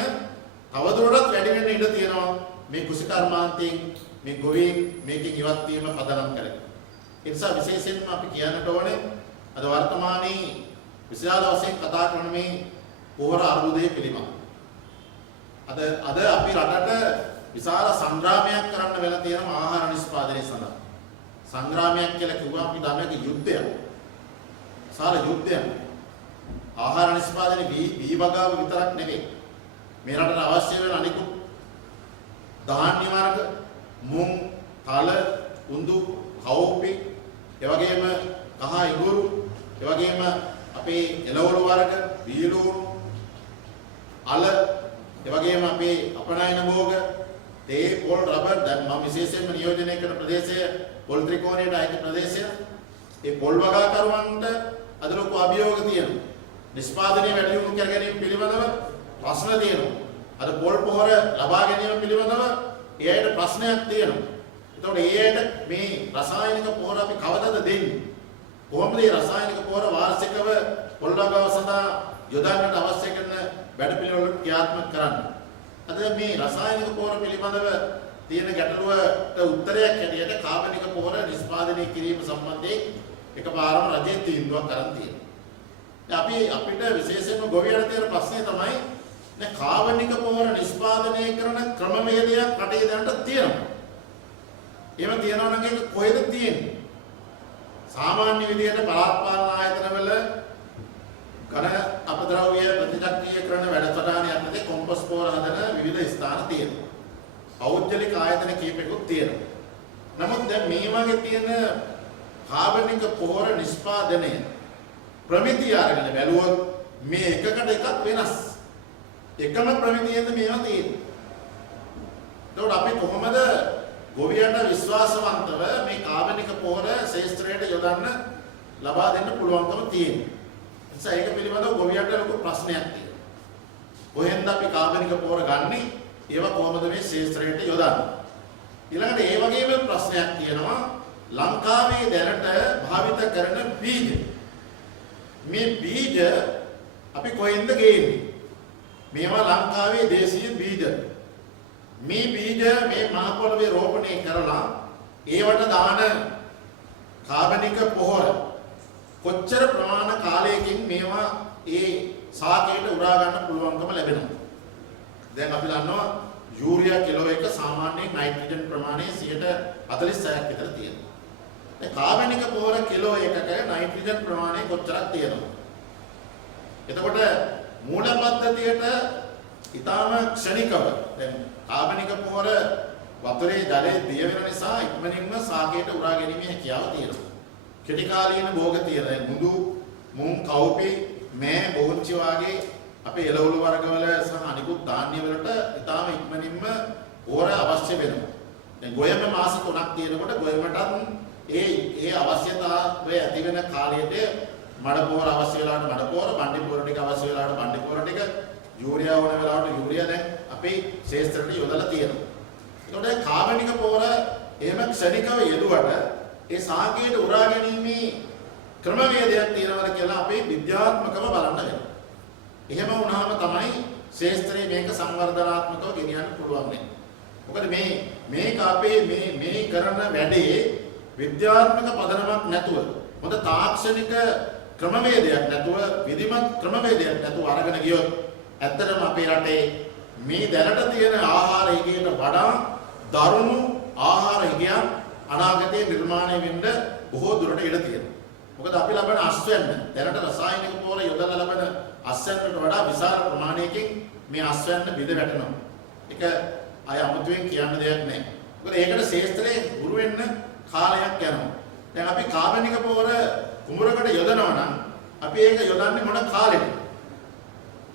තවදුරටත් වැඩි වෙන්න ඉඩ තියෙනවා. මේ කුසිකර්මාන්තයෙන් මේ ගොවි මේකෙන් ඉවත් වීම පදනම් කරගෙන. ඒ නිසා විශේෂයෙන්ම අපි කියන්නට ඕනේ අද වර්තමානයේ විශාල වශයෙන් කතා කරන මේ පොහොර අර්බුදයේ පිළිබඳ. අද අපි රටට විශාල සංග්‍රාමයක් කරන්න වෙලා තියෙනවා ආහාර නිෂ්පාදනය සඳහා. සංග්‍රාමයක් කියලා කිව්වම අපි දන්නේ යුද්ධයක්. විශාල යුද්ධයක්. ආහාර නිෂ්පාදනයේ බී වගාව විතරක් නෙවෙයි. මේ රටට අවශ්‍ය වෙන අනිකුත් ධාන්‍ය වර්ග, මුං, තල, උඳු, කවුපි, ඒ වගේම කහ ඉඟුරු, ඒ වගේම අපේ එළවලු වර්ග, බීලුණු, අල, ඒ වගේම අපේ අපනයන භෝග, තේ, පොල්, රබර් දැන් මම විශේෂයෙන්ම නියෝජනය කරන ප්‍රදේශය පොල් ත්‍රිකෝණයට අයිති ප්‍රදේශය. ඒ පොල් වගාකරුවන්ට අද ලොකු අභියෝග තියෙනවා. නිෂ්පාදනයේ වැඩි දියුණු කර ගැනීම පිළිබඳව ප්‍රශ්න තියෙනවා. අද පොල් පොහොර ලබා ගැනීම පිළිබඳව ඒ අයට ප්‍රශ්නයක් තියෙනවා. එතකොට ඒ අයට මේ රසායනික පොහොර අපි කවදාද දෙන්නේ? කොහොමද මේ රසායනික පොහොර වාර්ෂිකව පොල් වගාව සඳහා යොදන්නට අවශ්‍ය කරන වැඩපිළිවෙළ ක්‍රියාත්මක කරන්නේ? අද මේ රසායනික පොහොර පිළිබඳව තියෙන ගැටලුවට උත්තරයක් හැටියට කාබනික පොහොර නිෂ්පාදනය කිරීම සම්බන්ධයෙන් එකපාරම රජයේ තීන්දුවක් කරන් තියෙනවා. අපිට විශේෂයෙන්ම ගොවියට තියෙන ප්‍රශ්නේ තමයි දැන් කාබනික පොහොර නිෂ්පාදනය කරන ක්‍රමවේදයක් රටේ දැනට තියෙනවා. එහෙම තියෙනවා නම් ඒක කොහෙද තියෙන්නේ? සාමාන්‍ය විදිහට පළාත් පාලන ආයතනවල ඝන අපද්‍රව්‍ය ප්‍රතිචක්‍රීයකරණ වැඩසටහන යටතේ කොම්පොස් පොහොර හදන විවිධ ස්ථාන තියෙනවා. පෞද්ගලික ආයතන කීපයකුත් තියෙනවා. නමුත් දැන් මේ වගේ තියෙන කාබනික පොහොර නිෂ්පාදනය ප්‍රමිතිය අරගෙන බැලුවොත් මේ එකකට එකක් වෙනස්. එකම ප්‍රමිතියෙන්ද මේවා තියෙන්නේ. ඒකට අපි කොහොමද ගොවියට විශ්වාසවන්තව මේ කාබනික පොහොර ශේෂ්ත්‍රයට යොදන්න ලබා දෙන්න පුළුවන්කම තියෙන්නේ. ඒ නිසා ඒක පිළිබඳව ගොවියට ලොකු ප්‍රශ්නයක් තියෙනවා. කොහෙන්ද අපි කාබනික පොහොර ගන්නෙ? ඒවා කොහොමද මේ ශේෂ්ත්‍රයට යොදන්නේ? ඊළඟට ඒ වගේම ප්‍රශ්නයක් තියෙනවා ලංකාවේ දැනට භාවිත කරන බීජ. මේ බීජ අපි කොහෙන්ද ගේන්නේ? මේවා ලංකාවේ දේශීය බීජ. මේ බීජ මේ මහ පොළවේ රෝපණය කරලා ඒවට දාන කාබනික පොහොර කොච්චර ප්‍රමාණ කාලයකින් මේවා ඒ සාකයට උරා ගන්න පුළුවන්කම ලැබෙනවා. දැන් අපි දන්නවා යූරියා කිලෝ එක සාමාන්‍යයෙන් නයිට්‍රජන් ප්‍රමාණය 46ක් විතර තියෙනවා. දැන් කාබනික පොහොර කිලෝ එකක නයිට්‍රජන් ප්‍රමාණය කොච්චරක් තියෙනවද? එතකොට මූල පද්ධතියට ඊටාම ක්ෂණිකව දැන් කාබනික පොහොර වතුරේ ජලයේ දිය වෙන නිසා ඉක්මනින්ම සාකයට උරා ගැනීමේ හැකියාව තියෙනවා. කෙටි කාලීන භෝග තියෙන දැන් මුදු, මුං, කවුපි, මේ බෝංචි වාගේ අපේ එළවලු වර්ගවල සහ අනිකුත් ධාන්‍ය වලට ඊටාම ඉක්මනින්ම පොහොර අවශ්‍ය වෙනවා. දැන් ගොයම මාස 3ක් තියෙනකොට ගොයමටත් ඒ අවශ්‍යතාවය ඇති වෙන කාලයට මඩ පොහොර අවශ්‍ය වෙලාවට මඩ පොහොර, බණ්ඩි පොහොර ටික අවශ්‍ය වෙලාවට බණ්ඩි පොහොර ටික, යූරියා ඕන වෙලාවට යූරියා දැන් අපේ ශේෂ්ත්‍රයට යොදලා තියෙනවා. ඒකට කාබනික පොහොර එහෙම ක්ෂණිකව යෙදුවට ඒ සාකයට උරා ගැනීමේ ක්‍රමවේදයක් තියෙනවා කියලා අපේ විද්‍යාත්මකව බලන්න වෙනවා. එහෙම වුණාම තමයි ශේෂ්ත්‍රයේ මේක සංවර්ධනාත්මකව ගෙනියන්න පුළුවන් වෙන්නේ. මොකද මේක අපේ මේ කරන වැඩේ විද්‍යාත්මක පදනමක් නැතුව හොඳ තාක්ෂණික ක්‍රමවේදයක් නැතුව විධිමත් ක්‍රමවේදයක් නැතුව අරගෙන ගියොත් ඇත්තටම අපේ රටේ මේ දැනට තියෙන ආහාර හිගයට වඩා දරුණු ආහාර හිගයන් අනාගතයේ නිර්මාණය වෙන්න බොහෝ දුරට ඉඩ තියෙනවා. මොකද අපි ලබන අස්වැන්න දැනට රසායනික පොහොර යොදලා ලබන අස්වැන්නට වඩා විශාල ප්‍රමාණයකින් මේ අස්වැන්න බිඳ වැටෙනවා. ඒක අය අමුතුවෙන් කියන්න දෙයක් නැහැ. මොකද ඒකට ශේෂ්ත්‍රයේ ගුරු වෙන්න කාලයක් යනවා. දැන් අපි කාබනික පොහොර කුඹරකට යොදනවා නම් අපි ඒක යොදන්නේ මොන කාලෙද?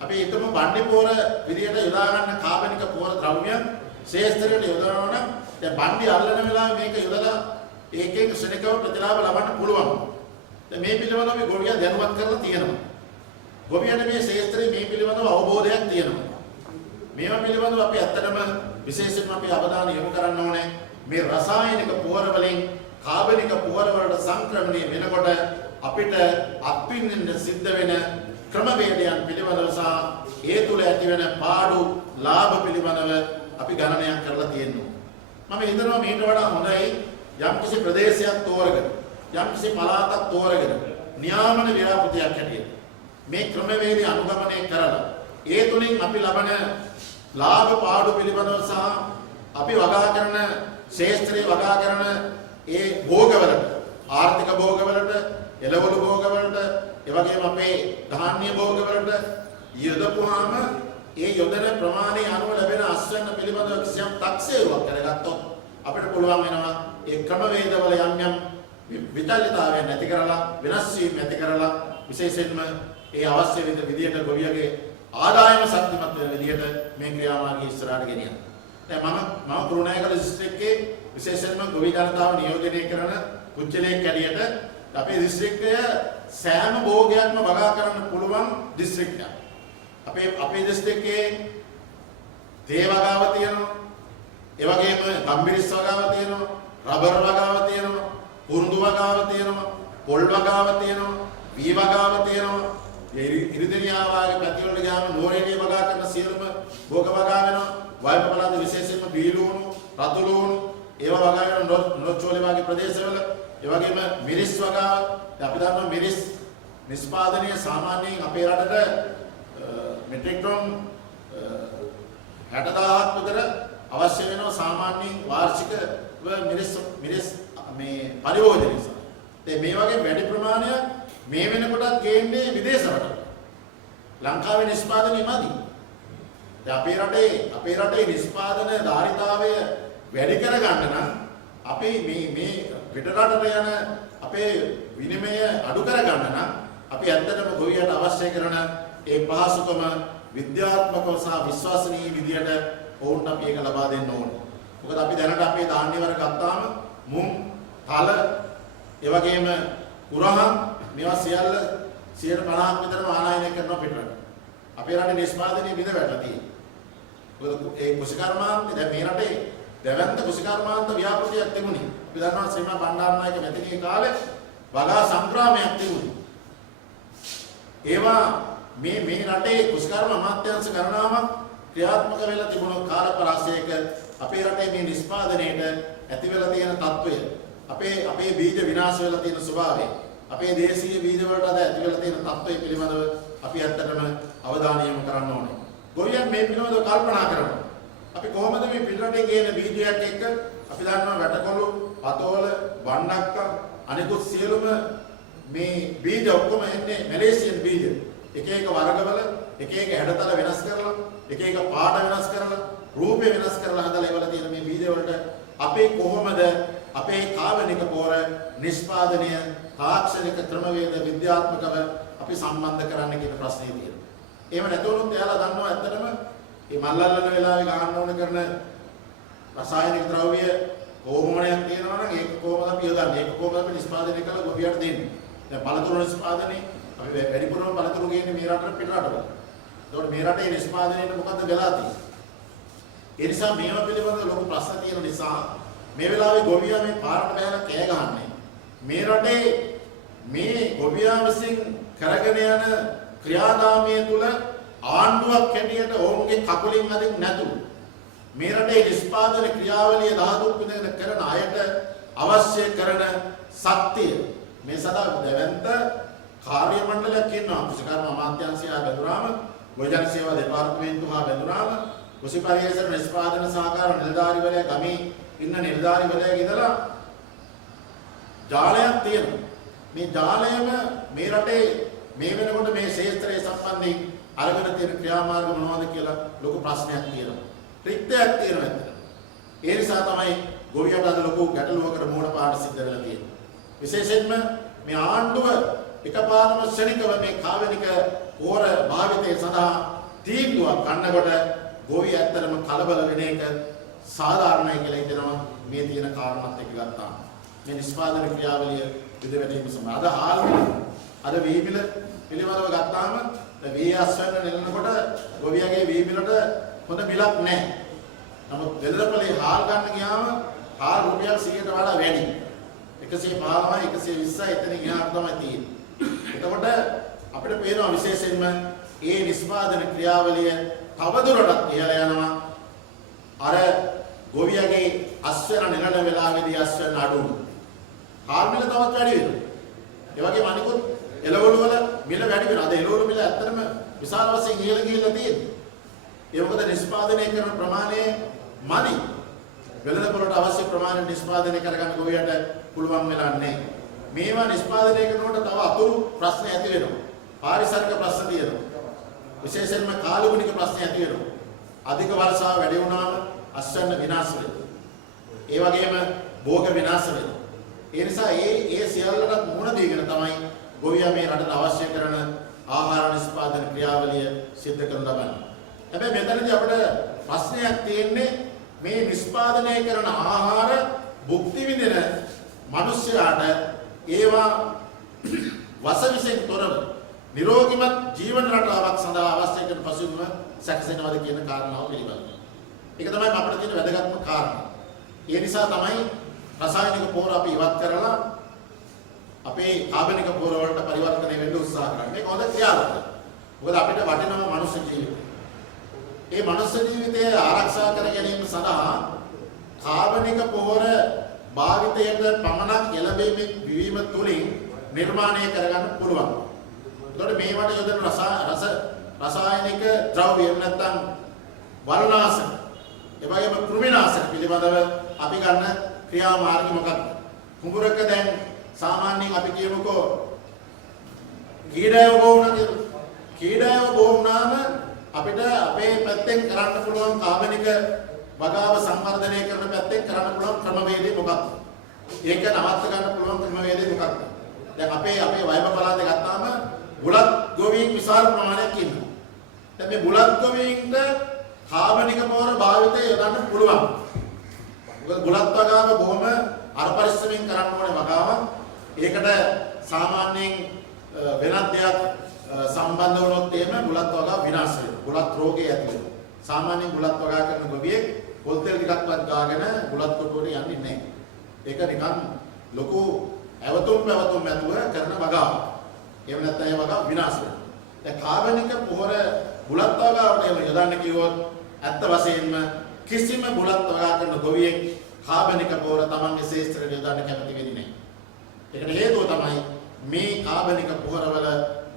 අපි හිතමු බණ්ඩි පොහොර විදියට යොදා ගන්න කාබනික පොහොර ද්‍රව්‍යයන් ශේෂ්ත්‍රයට යොදනවා නම් දැන් බණ්ඩි අල්ලන වෙලාවේ මේක යොදලා ඒකෙන් ශනිකව ප්‍රතිලාභ ලබන්න පුළුවන්. දැන් මේ පිළිබඳව අපි ගොවියා දැනුවත් කරලා තියෙනවා. ගොවියට මේ ශේෂ්ත්‍රයේ මේ පිළිබඳව අවබෝධයක් තියෙනවා. මේවා පිළිබඳව අපි ඇත්තටම විශේෂයෙන්ම අපි අවධානය යොමු කරන්න ඕනේ. මේ රසායනික පොහොර වලින් කාබනික පොහොර වලට සංක්‍රමණය වෙනකොට අපිට අත්විඳින්න සිද්ධ වෙන ක්‍රමවේදයන් පිළිබඳව සහ ඒ තුල ඇතිවෙන පාඩු ලාභ පිළිබඳව අපි ගණනයක් කරලා තියෙනවා. මම හිතනවා මේකට වඩා හොඳයි යම්කිසි ප්‍රදේශයක් තෝරගෙන යම්කිසි පළාතක් තෝරගෙන නියාමන ව්‍යාපෘතියක් හැටියට මේ ක්‍රමවේදය අනුගමනය කරලා ඒ තුලින් අපි ලබන ලාභ පාඩු පිළිබඳව සහ අපි වගා කරන ශේෂ්ත්‍රයේ වගා කරන ඒ භෝගවලට ආර්ථික භෝගවලට එළවලු භෝගවලට ඒ වගේම අපේ ධාන්‍ය භෝගවලට යොදපුවාම ඒ යොදන ප්‍රමාණය අනුව ලැබෙන අස්වැන්න පිළිබඳව කිසියම් තක්සේරුවක් කරගත්තොත් අපිට පුළුවන් වෙනවා ඒ ක්‍රමවේදවල යම් යම් විචලිතතාවයන් නැති කරලා වෙනස් වීම නැති කරලා විශේෂයෙන්ම ඒ අවශ්‍ය විදියට ගොවියගේ ආදායම ශක්තිමත් වෙන විදියට මේ ක්‍රියාමාර්ගය ඉස්සරහට ගෙනියන්න. දැන් මම කුරුණෑගල දිස්ත්‍රික්කයේ විශේෂයෙන්ම ගොවි ජනතාව නියෝජනය කරන කුච්චලයක් හැටියට අපේ දිස්ත්‍රික්කය සෑම භෝගයක්ම වගා කරන්න පුළුවන් දිස්ත්‍රික්කයක්. අපේ දිස්ත්‍රික්කයේ තේ වගාව තියෙනවා. ඒ වගේම ගම්බිරිස් වගාව තියෙනවා. රබර් වගාව තියෙනවා. කුරුඳු වගාව තියෙනවා. පොල් වගාව තියෙනවා. වී වගාව තියෙනවා. ඉරිදෙනියා වාගේ පැතිවලට ගියාම නෝරේලිය වගා කරන සියලුම භෝග වගා වෙනවා. වයඹ පළාත විශේෂයෙන්ම බීලුණු, රතුළුණු ඒවා වගා වෙන නොච්චෝලේ වාගේ ප්‍රදේශවල ඒ වගේම මිරිස් වගාව අපි දන්නවා මිරිස් නිෂ්පාදනය සාමාන්‍යයෙන් අපේ රටට මෙට්‍රික් टन 60000ක් විතර අවශ්‍ය වෙනවා සාමාන්‍යයෙන් වාර්ෂිකව මිරිස් මේ පරිභෝජනය නිසා. මේ වගේ වැඩි ප්‍රමාණයක් මේ වෙනකොටත් ගේන්නේ විදේශ රටවල. ලංකාවේ නිෂ්පාදනය මදි. දැන් අපේ රටේ නිෂ්පාදන ධාරිතාවය වැඩි කරගන්න නම් අපි මේ පිට රටට යන අපේ විනිමය අඩු කරගන්න නම් අපි ඇත්තටම ගොවියට අවශ්‍ය කරන ඒ පහසුකම විද්‍යාත්මකව සහ විශ්වසනීය විදියට ඔවුන්ට අපි ඒක ලබා දෙන්න ඕනේ. මොකද අපි දැනට අපේ ධාන්‍ය වර්ග ගත්තාම මුං, තල, ඒ වගේම කුරහන් මේවා සියල්ල 50% විතරම ආනයනය කරනවා පිටරට. අපේ රටේ නිෂ්පාදනයේ බිඳ වැටලා තියෙනවා. මොකද ඒ කුෂිකර්මාන්ත දැන් මේ රටේ දැවැන්ත කුෂිකර්මාන්ත ව්‍යාපෘතියක් තිබුණේ. අපි දන්නවා ශ්‍රීමා බණ්ඩාරනායක මැතිණියේ කාලේ වගා සංග්‍රාමයක් තිබුණේ. ඒවා මේ රටේ කුෂිකර්ම අමාත්‍යාංශ ගණනාවක් ක්‍රියාත්මක වෙලා තිබුණු කාලපරාසයක අපේ රටේ මේ නිෂ්පාදනයේට ඇති වෙලා තියෙන තත්ත්වය අපේ බීජ විනාශ වෙලා තියෙන ස්වභාවය අපේ දේශීය බීජ වලට අද ඇති වෙලා තියෙන තත්ත්වය පිළිබඳව අපි ඇත්තටම අවධානය යොමු කරන්න ඕනේ. ගොවියන් මේ පිළිබඳව කල්පනා කරනවා. අපි කොහොමද මේ පිටරටේ ගේන බීජයක් එක්ක අපි දන්නවා වැටකොළු, පතෝල, වණ්ඩක්ක අනිකුත් සියලුම මේ බීජ ඔක්කොම එන්නේ මැලේසියන් බීජ. එක වර්ගවල එක හැඩතල වෙනස් කරලා, එක පාට වෙනස් කරලා, රූපේ වෙනස් කරලා හදලා ඒවල තියෙන මේ බීජ වලට අපේ කොහොමද අපේ කාබනික පොර නිෂ්පාදනය තාක්ෂණික ක්‍රමවේද විද්‍යාත්මකව අපි සම්බන්ධ කරන්න කියන ප්‍රශ්නේ තියෙනවා. එහෙම නැතුනොත් එයාලා දන්නවා ඇත්තටම මේ මල්ලල්ලන වෙලාවේ ගන්න ඕන කරන රසායනික ද්‍රව්‍ය හෝමෝනයක් තියෙනවා නම් ඒක කොහොමද අපි යොදන්නේ? ඒක කොහොමද අපි නිෂ්පාදනය කරලා ගොවියට දෙන්නේ? දැන් පළතුරු නිෂ්පාදනයේ අපි වැඩිපුරම පළතුරු ගේන්නේ මේ රටට පිට රටවල. ඒකට මේ රටේ නිෂ්පාදනයේ මොකද්ද වෙලා තියෙන්නේ? ඒ නිසා මේවා පිළිබඳව ලොකු ප්‍රශ්න තියෙන නිසා මේ වෙලාවේ ගොවියා මේ පාරට බහලා කෑ ගහන්නේ. මේ රටේ මේ ගොවියා විසින් කරගෙන යන ක්‍රියාදාමය තුල ආණ්ඩුවක් හැටියට ඔවුන්ගේ කකුලින් අදින් නැතු මේ රටේ නිෂ්පාදන ක්‍රියාවලිය දහදුක් විඳගෙන කරන අයට අවශ්‍ය කරන ශක්තිය මේ සදා දැවැන්ත කාර්ය මණ්ඩලයක් ඉන්නවා. කුෂිකර්ම අමාත්‍යාංශය බැඳුනාම, ගොවිජන සේවා දෙපාර්තමේන්තුව බැඳුනාම, කුෂි පරිශ්‍රම නිෂ්පාදන සහකාර නිලධාරීවරයා ගමේ ඉන්න නිලධාරීවරයා ඉඳලා ජාලයක් තියෙනවා. මේ ජාලයම මේ රටේ මේ වෙනකොට මේ ශේත්‍රයේ සම්බන්ධයෙන් අරගෙන තියෙන ක්‍රියාමාර්ග මොනවද කියලා ලොකු ප්‍රශ්නයක් තියෙනවා. රික්තයක් තියෙනවා ඇත්තට. ඒ නිසා තමයි ගොවියට අද ලොකු ගැටලුවකට මුහුණ පාන්න සිද්ධ වෙලා තියෙන්නේ. විශේෂයෙන්ම මේ ආණ්ඩුව එකපාරම ශනිකව මේ කාවනික පොර භාවිතය සඳහා තීන්දුවක් ගන්නකොට ගොවිය ඇත්තටම කලබල වෙන එක සාධාරණයි කියලා හිතනවා මේ තියෙන කාරණාත් එක්ක ගත්තාම. මේ නිෂ්පාදන ක්‍රියාවලිය විදවැටීම සමග අද වීමිල පිළිවෙලව ගත්තාම වී අස්වැන්න නෙලනකොට ගොවියගේ වීමිලට හොඳ මිලක් නැහැ. නමුත් වෙළඳපොලේ හාල් ගන්න ගියාම හාල් රුපියල් 100කට වඩා වැඩි. 115යි 120යි එතන ගියාම තමයි තියෙන්නේ. එතකොට අපිට පේනවා විශේෂයෙන්ම ඒ නිෂ්පාදන ක්‍රියාවලිය තවදුරටත් ඉහළ යනවා. අර ගොවියගේ අස්වැන්න නෙලන වෙලාවේදී අස්වැන්න අඩු වෙනවා. හාල් මිල තවත් වැඩි වෙනවා. ඒ වගේම අනිකුත් එළවලු වල මිල වැඩි වෙනවා. අද එළවලු මිල ඇත්තටම විශාල වශයෙන් ඉහළ ගිහිල්ලා තියෙනවා. ඒ මොකද නිෂ්පාදනය කරන ප්‍රමාණය මදි. වෙළඳපොළට අවශ්‍ය ප්‍රමාණය නිෂ්පාදනය කරගන්න ගොවියට පුළුවන් වෙලා නැහැ. මේවා නිෂ්පාදනය කරනකොට තව අතුරු ප්‍රශ්න ඇති වෙනවා. පාරිසරික ප්‍රශ්න තියෙනවා. විශේෂයෙන්ම කාලගුණික ප්‍රශ්න ඇති වෙනවා. අධික වර්ෂාව වැඩි වුණාම අස්වැන්න විනාශ වෙනවා. ඒ වගේම භෝග විනාශ වෙනවා. ඒ නිසා ඒ සියල්ලට මුහුණ දීගෙන තමයි ගොවියා මේ රටට අවශ්‍ය කරන ආහාර නිෂ්පාදන ක්‍රියාවලිය සිදු කරන ලබන්නේ. හැබැයි මෙතනදී අපිට ප්‍රශ්නයක් තියෙන්නේ මේ නිෂ්පාදනය කරන ආහාර භුක්ති විඳින මිනිස්යාට ඒවා වසවිසෙන් තොරව නිරෝගීමත් ජීවන රටාවක් සඳහා අවශ්‍ය කරන පසුබිම සැකසෙනවද කියන කාරණාව පිළිබඳව. ඒක තමයි අපිට තියෙන වැදගත්ම කාරණා. ඒ නිසා තමයි රසායනික පොහොර අපි ඉවත් කරලා අපේ කාබනික පොහොර වලට පරිවර්තනය වෙන්න උත්සාහ කරන්නේ. මේක හොඳ ක්‍රියාවක්. මොකද අපිට වටිනවා මනුෂ්‍ය ජීවිතය. ඒ මනුෂ්‍ය ජීවිතය ආරක්ෂා කර ගැනීම සඳහා කාබනික පොහොර භාවිතයට පමණක් එළඹීමේ විවීම තුලින් නිර්මාණය කරගන්න පුළුවන්. ඒතකොට මේවට යොදන රසායනික ද්‍රව්‍ය නැත්නම් වල්නාශක ඒ වගේම කෘමිනාශක පිළිබඳව අපි ගන්න ක්‍රියාමාර්ග මොකක්ද? කුඹුරක දැන් සාමාන්‍යයෙන් අපි කියමුකෝ කීඩය වුණා කියලා. කීඩය වුණාම අපිට අපේ පැත්තෙන් කරන්න පුළුවන් කාබනික වගාව සංවර්ධනය කරන පැත්තෙන් කරන්න පුළුවන් ක්‍රමවේදය මොකක්ද? ඒක නවත්ත ගන්න පුළුවන් ක්‍රමවේදය මොකක්ද? දැන් අපේ වයඹ පළාතේ ගත්තාම බුලත් ගොවීන් විශාල ප්‍රමාණයක් ඉන්නවා. දැන් මේ බුලත් ගොවීන්ට කාබනික පොහොර භාවිතය යොදන්න පුළුවන්. මොකද බුලත් වගාව බොහොම අරපරිස්සමෙන් කරන්න ඕනේ වගාවක්. ඒකට සාමාන්‍යයෙන් වෙනත් දෙයක් සම්බන්ධ වුණොත් එහෙම බුලත් වගාව විනාශ වෙනවා. බුලත් රෝගය ඇති වෙනවා. සාමාන්‍යයෙන් බුලත් වගා කරන ගොවියෙක් පොල් තෙල් ටිකක්වත් ගාගෙන බුලත් කොටුවට යන්නේ නැහැ. ඒක නිකන් ලොකු ඇවතුම් පැවතුම් ඇතුව කරන වගාවක්. එහෙම නැත්නම් ඒ වගාව විනාශ වෙනවා. දැන් කාබනික පොහොර බුලත් වගාවට එහෙම යොදන්න කිව්වොත් ඇත්ත වශයෙන්ම කිසිම බුලත් වගා කරන ගොවියෙක් කාබනික පොහොර තමන්ගේ ශේෂ්ත්‍රයට යොදන්න කැමති වෙන්නේ නැහැ. ඒකට හේතුව තමයි මේ කාබනික පොහොරවල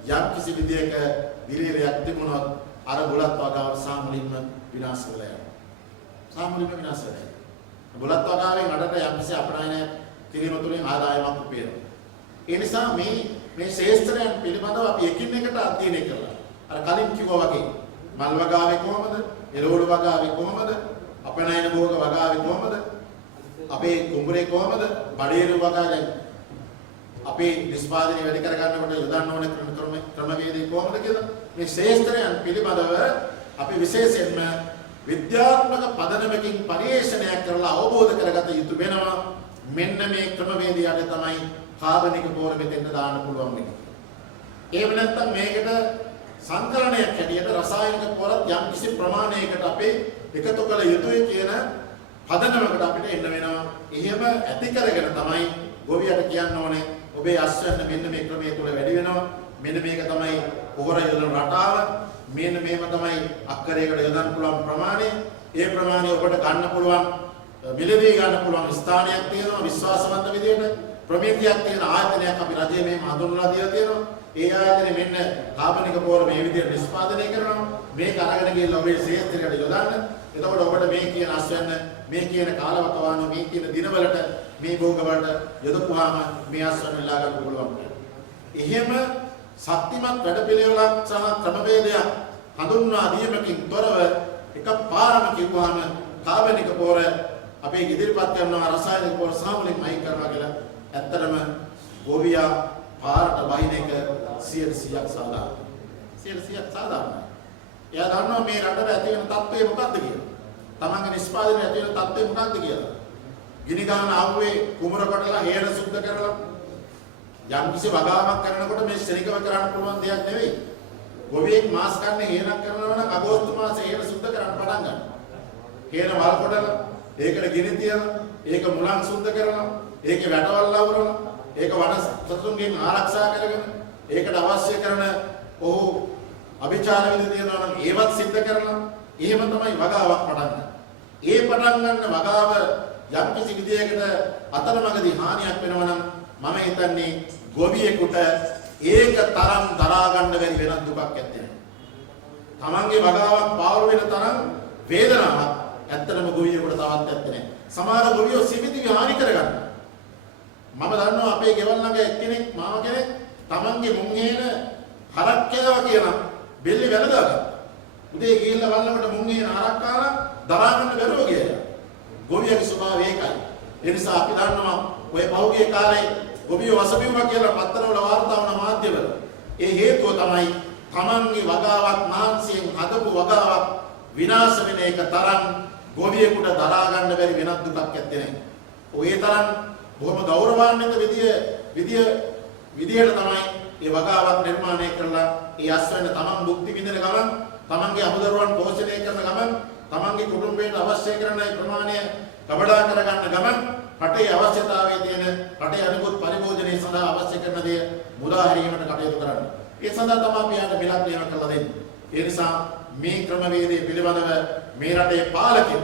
යම් කිසි විදියක දිලීරයක් තිබුණොත් අර බුලත් වගාව සාමුලින්ම විනාශ වෙලා යනවා. සාමුලින්ම විනාශ වෙලා යනවා. බුලත් වගාවෙන් අඩට යම් කිසි අපනයනය කිරීම තුළින් ආදායමක් උපයනවා. ඒ නිසා මේ ශේෂ්ත්‍රයන් පිළිබඳව අපි එකින් එකට අධ්‍යයනය කළා. අර කලින් කිව්වා වගේ මල් වගාවේ කොහමද? එළවලු වගාවේ කොහමද? අපනයන භෝග වගාවේ කොහමද? අපේ කුඹුරේ කොහමද? බඩේරු වගාවේ අපේ නිෂ්පාදනය වැඩි කරගන්නකොට යොදන්න ඕන ක්‍රමවේදය කොහොමද කියලා මේ ශේෂ්ත්‍රයන් පිළිබඳව අපි විශේෂයෙන්ම විද්‍යාත්මක පදනමකින් පරිශ්‍රණයක් කරලා අවබෝධ කරගත යුතු වෙනවා. මෙන්න මේ ක්‍රමවේදයට තමයි කාබනික පොහොර මෙතෙන්ට දාන්න පුළුවන් වෙන්නේ. එහෙම නැත්නම් මේකට සංකලනයක් හැටියට රසායනික පොහොරත් යම් කිසි ප්‍රමාණයකට අපේ එකතු කළ යුතුයි කියන පදනමකට අපිට එන්න වෙනවා. එහෙම ඇති කරගෙන තමයි ගොවියට කියන්න ඕනේ ඔබේ අස්වැන්න මෙන්න මේ ක්‍රමයේ තුල වැඩි වෙනවා. මෙන්න මේක තමයි පොහොර යොදන රටාව. මෙන්න මේව තමයි අක්කරයකට යොදන්න පුළුවන් ප්‍රමාණය. ඒ ප්‍රමාණය ඔබට ගන්න පුළුවන් මිලදී ගන්න පුළුවන් ස්ථානයක් තියෙනවා විශ්වාසවන්ත විදියට. ප්‍රමිතියක් තියෙන ආයතනයක් අපි රජයේ මෙහෙම හඳුන්වලා දීලා තියෙනවා. ඒ ආයතනේ මෙන්න කාබනික පොහොර මේ විදියට නිෂ්පාදනය කරනවා. මේක අරගෙන ගිහලා ඔබේ ශේෂ්ත්‍රයට යොදන්න. එතකොට ඔබට මේ කියන අස්වැන්න මේ කියන කාලවකවාන මේ කියන දිනවලට මේ භෝග වලට යොදපුවාම මේ අස්වැන්න ලා ගන්න පුළුවන්. එහෙම ශක්තිමත් වැඩපිළිවෙලක් සහ ක්‍රමවේදයක් හඳුන්වා දීමකින් තොරව එකපාරම කිව්වහම කාබනික පොහොර අපේ ඉදිරිපත් කරනවා රසායනික පොහොර සාමුලින් මයි කරනවා කියලා ඇත්තටම ගොවියා පාරට බහින එක 100%ක් සාධාරණයි. 100%ක් සාධාරණයි. එයා දන්නවා මේ රටට ඇති වෙන තත්ත්වය මොකක්ද කියලා. තමන්ගේ නිෂ්පාදනය ඇති වෙන තත්ත්වය මොකක්ද කියලා. ගිනි ගන්න ආවුවේ කුමර කොටලා හේන සුද්ධ කරලා යම් කිසි වගාවක් කරනකොට මේ ශනිකව කරන්න පුළුවන් දෙයක් නෙවෙයි. ගොවියෙක් මාස් කන්නේ හේනක් කරනවා නම් අගෝස්තු මාසේ හේන සුද්ධ කරන්න පටන් ගන්නවා. හේන වල් කොටලා ඒකට ගිනි තියලා ඒක මුලන් සුද්ධ කරනවා. ඒකේ වැටවල් අවරනවා. ඒක වන සතුන්ගෙන් ආරක්ෂා කරගෙන ඒකට අවශ්‍ය කරන ඔහු අභිචාර විදි තියනවා නම් ඒවත් සිද්ධ කරනවා. එහෙම තමයි වගාවක් පටන් ගන්න. ඒ පටන් ගන්න වගාව යම් කිසි විදියකට අතරමඟදී හානියක් වෙනවා නම් මම හිතන්නේ ගොවියෙකුට ඒක තරම් දරා ගන්න බැරි වෙනත් දුකක් ඇත්තේ. තමන්ගේ වගාවක් පාවු වෙන තරම් වේදනාවක් ඇත්තටම ගොවියෙකුට තවත් ඇත්තේ නැහැ. සමහර ගොවියෝ සිමිති විහාරි කරගන්න. මම දන්නවා අපේ ගෙවල් ළඟ එක්කෙනෙක් මාව කෙනෙක් තමන්ගේ මුංගේන හරක් කෑවා කියන බෙල්ලේ වැළඳගත්තා. උදේ ගිහිල්ලා බලනකොට මුංගේන හරක් කාලා දරා ගන්න බැරුව ගියා. ගොවියගේ ස්වභාවය ඒකයි. ඒ නිසා අපි දන්නවා ඔය පහුගිය කාලේ ගොවියෝ වසබිවුණා කියලා පත්තරවල වාර්තා වුණ මාධ්‍යවල. ඒ හේතුව තමයි තමන්ගේ වගාවක් මාංශයෙන් හදපු වගාවක් විනාශ වෙන එක තරම් ගොවියෙකුට දරා ගන්න බැරි වෙනත් දුකක් ඇත්තේ නැහැ. ඔය තරම් බොහොම ගෞරවාන්විත විදියට තමයි මේ වගාවක් නිර්මාණය කරලා ඒ අස්වැන්න තමන් භුක්ති විඳින ගමන් තමන්ගේ අමුදරුවන් පෝෂණය කරන ගමන් තමන්ගේ කුටුම්බයට අවශ්‍ය කරන ප්‍රමාණය කබඩා කරගන්න ගමන් රටේ අවශ්‍යතාවයේ තියෙන රටේ අනිකුත් පරිභෝජනය සඳහා අවශ්‍ය කරන දේ මුදා හැරීමට කටයුතු කරන්න. ඒ සඳහා තමයි අපි යාට බෙලක් නියම කරලා දෙන්නේ. ඒ නිසා මේ ක්‍රමවේදය පිළිබඳව මේ රටේ පාලකයන්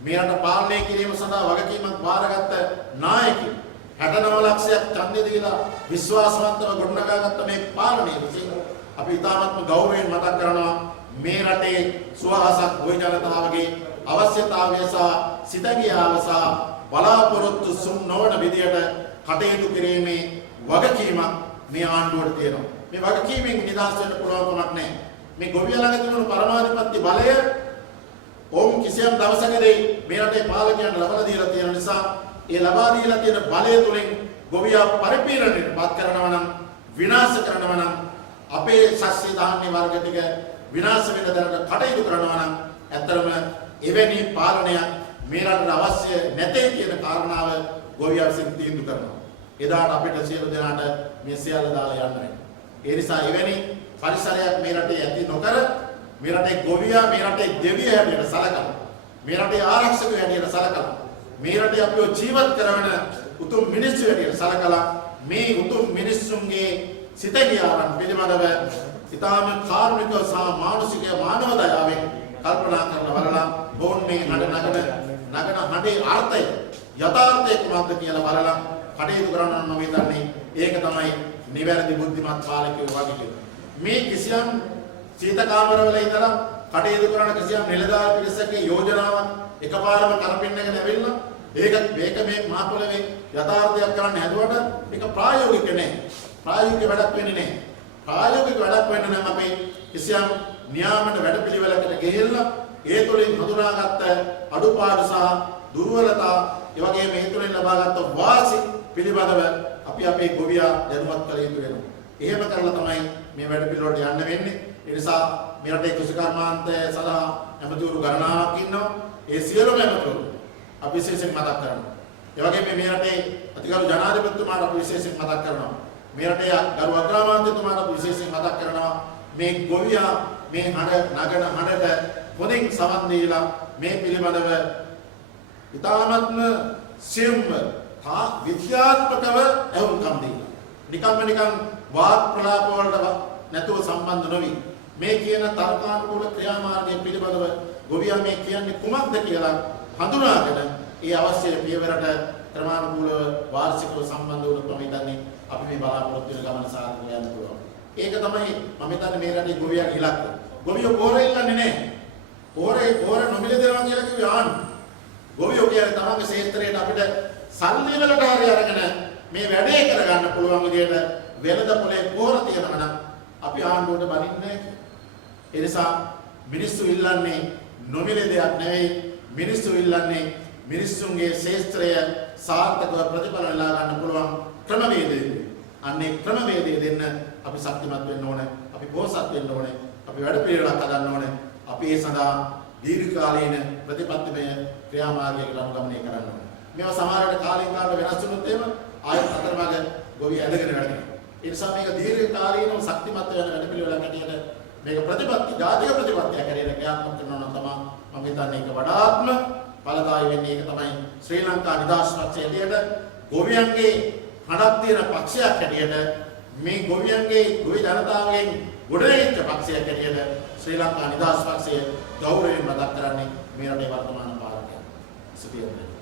මේ රට පාලනය කිරීම සඳහා වගකීමක් බාරගත්ත නායකයන් 69 ලක්ෂයක් ඡන්දය දීලා විශ්වාසවන්තව ගොඩනගාගත්ත මේ පාලනය විසින් අපි ඉතාමත්ම ගෞරවයෙන් මතක් කරනවා මේ රටේ සුවහසක් ගොවි ජනතාවගේ අවශ්‍යතාවය සහ සිතගියාව සහ බලාපොරොත්තු සුන් නොවන විදියට කටයුතු කිරීමේ වගකීමක් මේ ආණ්ඩුවට තියෙනවා. මේ වගකීමෙන් නිදහස් වෙන්න පුළුවන් කමක් නැහැ. මේ ගොවියා ළඟ තිබුණු පරමාධිපත්‍ය බලය ඔවුන් කිසියම් දවසකදී මේ රටේ පාලකයන්ට ලබා දීලා තියෙන නිසා ඒ ලබා දීලා තියෙන බලය තුලින් ගොවියා පරිපීඩනයට පත් කරනවා නම් විනාශ කරනවා නම් අපේ ශස්‍ය ධාන්‍ය වර්ග ටික විනාශ වෙන දරට කටයුතු කරනවා නම් ඇත්තරම එවැනි පාලනයක් මේ රටට අවශ්‍ය නැtei කියන කාරණාව ගොවියා විසින් තීන්දුව කරනවා. එදාට අපිට සියලු දෙනාට මේ සියල්ල දාලා යන්න වෙනවා. ඒ නිසා එවැනි පරිසරයක් මේ රටේ ඇති නොකර මේ රටේ ගොවියා මේ රටේ දෙවිය හැටියට සලකනවා. මේ රටේ ආරක්ෂකයෝ හැටියට සලකනවා. මේ රටේ අපිව ජීවත් කරවන උතුම් මිනිස්සු හැටියට සලකලා මේ උතුම් මිනිස්සුන්ගේ සිතගියාවන් පිළිබඳව ඉතාම කාරුණිකව සහ මානසික මානව දයාවෙන් කල්පනා කරලා බලලා බොන් මේ නගන හඬේ අර්ථය යථාර්ථය කුමක්ද කියලා බලලා කටයුතු කරනවා නම් මම හිතන්නේ ඒක තමයි නිවැරදි බුද්ධිමත් පාලකයෝ වගේ කියන්නේ. මේ කිසියම් සීත කාමරවල ඉඳලා කටයුතු කරන කිසියම් නිලධාරි පිරිසකගේ යෝජනාවක් එකපාරම කරපින්නක නැවෙන්න මේක මේ මහපොළවේ යථාර්ථයක් කරන්න හැදුවට ඒක ප්‍රායෝගික නෑ. ප්‍රායෝගික වැඩක් වෙන්නේ නෑ. ප්‍රායෝගික වැඩක් වෙන්න නම් අපි කිසියම් නියාමන වැඩපිළිවෙලකට ගෙහෙලා ඒ තුළින් හඳුනාගත්ත අඩුපාඩු සහ දුර්වලතා ඒ වගේම ඒ තුළින් ලබාගත් වාසි පිළිබඳව අපි අපේ ගොවියා දැනුවත් කළ යුතු වෙනවා. එහෙම කරලා තමයි මේ වැඩපිළිවෙලට යන්න වෙන්නේ. ඒ නිසා මේ රටේ කෘෂිකර්මාන්තය සඳහා ඇමතිවරු ගණනාවක් ඉන්නවා. ඒ සියලුම ඇමතිවරු අපි විශේෂයෙන් මතක් කරනවා. ඒ වගේම මේ රටේ අතිගරු ජනාධිපතිතුමාට අපි විශේෂයෙන් මතක් කරනවා. මේ රටේ ගරු අග්‍රාමාත්‍යතුමාට අපි විශේෂයෙන් මතක් කරනවා. මේ ගොවියා මේ නගන හඬට පොදින් සමන් දීලා මේ පිළිබඳව ඉතාමත්ම සියුම්ව විද්‍යාත්මකව ඇහුම්කම් දීලා නිකන් වාක් ප්‍රලාප වලට නැතුව සම්බන්ධ නොවි මේ කියන තර්කානුකූල ක්‍රියාමාර්ගය පිළිබඳව ගොවියා මේ කියන්නේ කුමක්ද කියලා හඳුනාගෙන ඒ අවශ්‍ය පියවරට ක්‍රමානුකූලව වාර්ෂිකව සම්බන්ධ වුණොත් මම හිතන්නේ අපි මේ බලාපොරොත්තු වෙන ගමන සාර්ථක වෙන්න පුළුවන්. ඒක තමයි මම හිතන්නේ මේ රටේ ගොවියාගේ ඉලක්කය. ගොවියෝ පොර ඉල්ලන්නේ නැහැ. පොර නොමිල දෙනවා කියලා කිව්වේ ආණ්ඩුව. ගොවියෝ කියන්නේ තමන්ගේ ක්ෂේත්‍රයට අපිට සල්ලි වලට හරි අරගෙන මේ වැඩේ කරගන්න පුළුවන් විදිහට වෙළඳ පොලේ පොර තියනවා නම් අපි ආණ්ඩුවට බනින්නේ නැහැ. ඒ නිසා මිනිස්සු ඉල්ලන්නේ නොමිල දෙයක් නෙවෙයි. මිනිස්සු ඉල්ලන්නේ මිනිස්සුන්ගේ ක්ෂේත්‍රය සාර්ථකව ප්‍රතිඵල ලබා ගන්න පුළුවන් ක්‍රමවේදය. අන්නේ ක්‍රමවේදය දෙන්න අපි ශක්තිමත් වෙන්න ඕනේ. අපි පොහොසත් වෙන්න ඕනේ. අපි වැඩ පිළිවෙලක් හදන්න ඕනේ. අපි ඒ සඳහා දීර්ඝකාලීන ප්‍රතිපත්තිමය ක්‍රියාමාර්ගයකට අනුගමනය කරන්න ඕනේ. මේවා සමහරවිට කාලෙන් කාලට වෙනස් වුණොත් එහෙම ආයෙත් අතරමඟ ගොවි ඇදගෙන වැඩනවා. ඒ නිසා මේක දීර්ඝකාලීනව ශක්තිමත් වෙන වැඩ පිළිවෙලක් හැටියට මේක ප්‍රතිපත්ති ජාතික ප්‍රතිපත්තියක් හැටියට ක්‍රියාත්මක කරනවා නම් තමයි මම හිතන්නේ ඒක වඩාත්ම ඵලදායී වෙන්නේ. ඒක තමයි ශ්‍රී ලංකා නිදහස් පක්ෂය හැටියට ගොවියන්ගේ හඬක් තියෙන පක්ෂයක් හැටියට මේ ගොවි ජනතාවගෙන් ගොඩනැගිච්ච පක්ෂයක් හැටියට ශ්‍රී ලංකා නිදහස් පක්ෂය ගෞරවයෙන් මතක් කරන්නේ මේ රටේ වර්තමාන පාලකයන්. සුපියුම්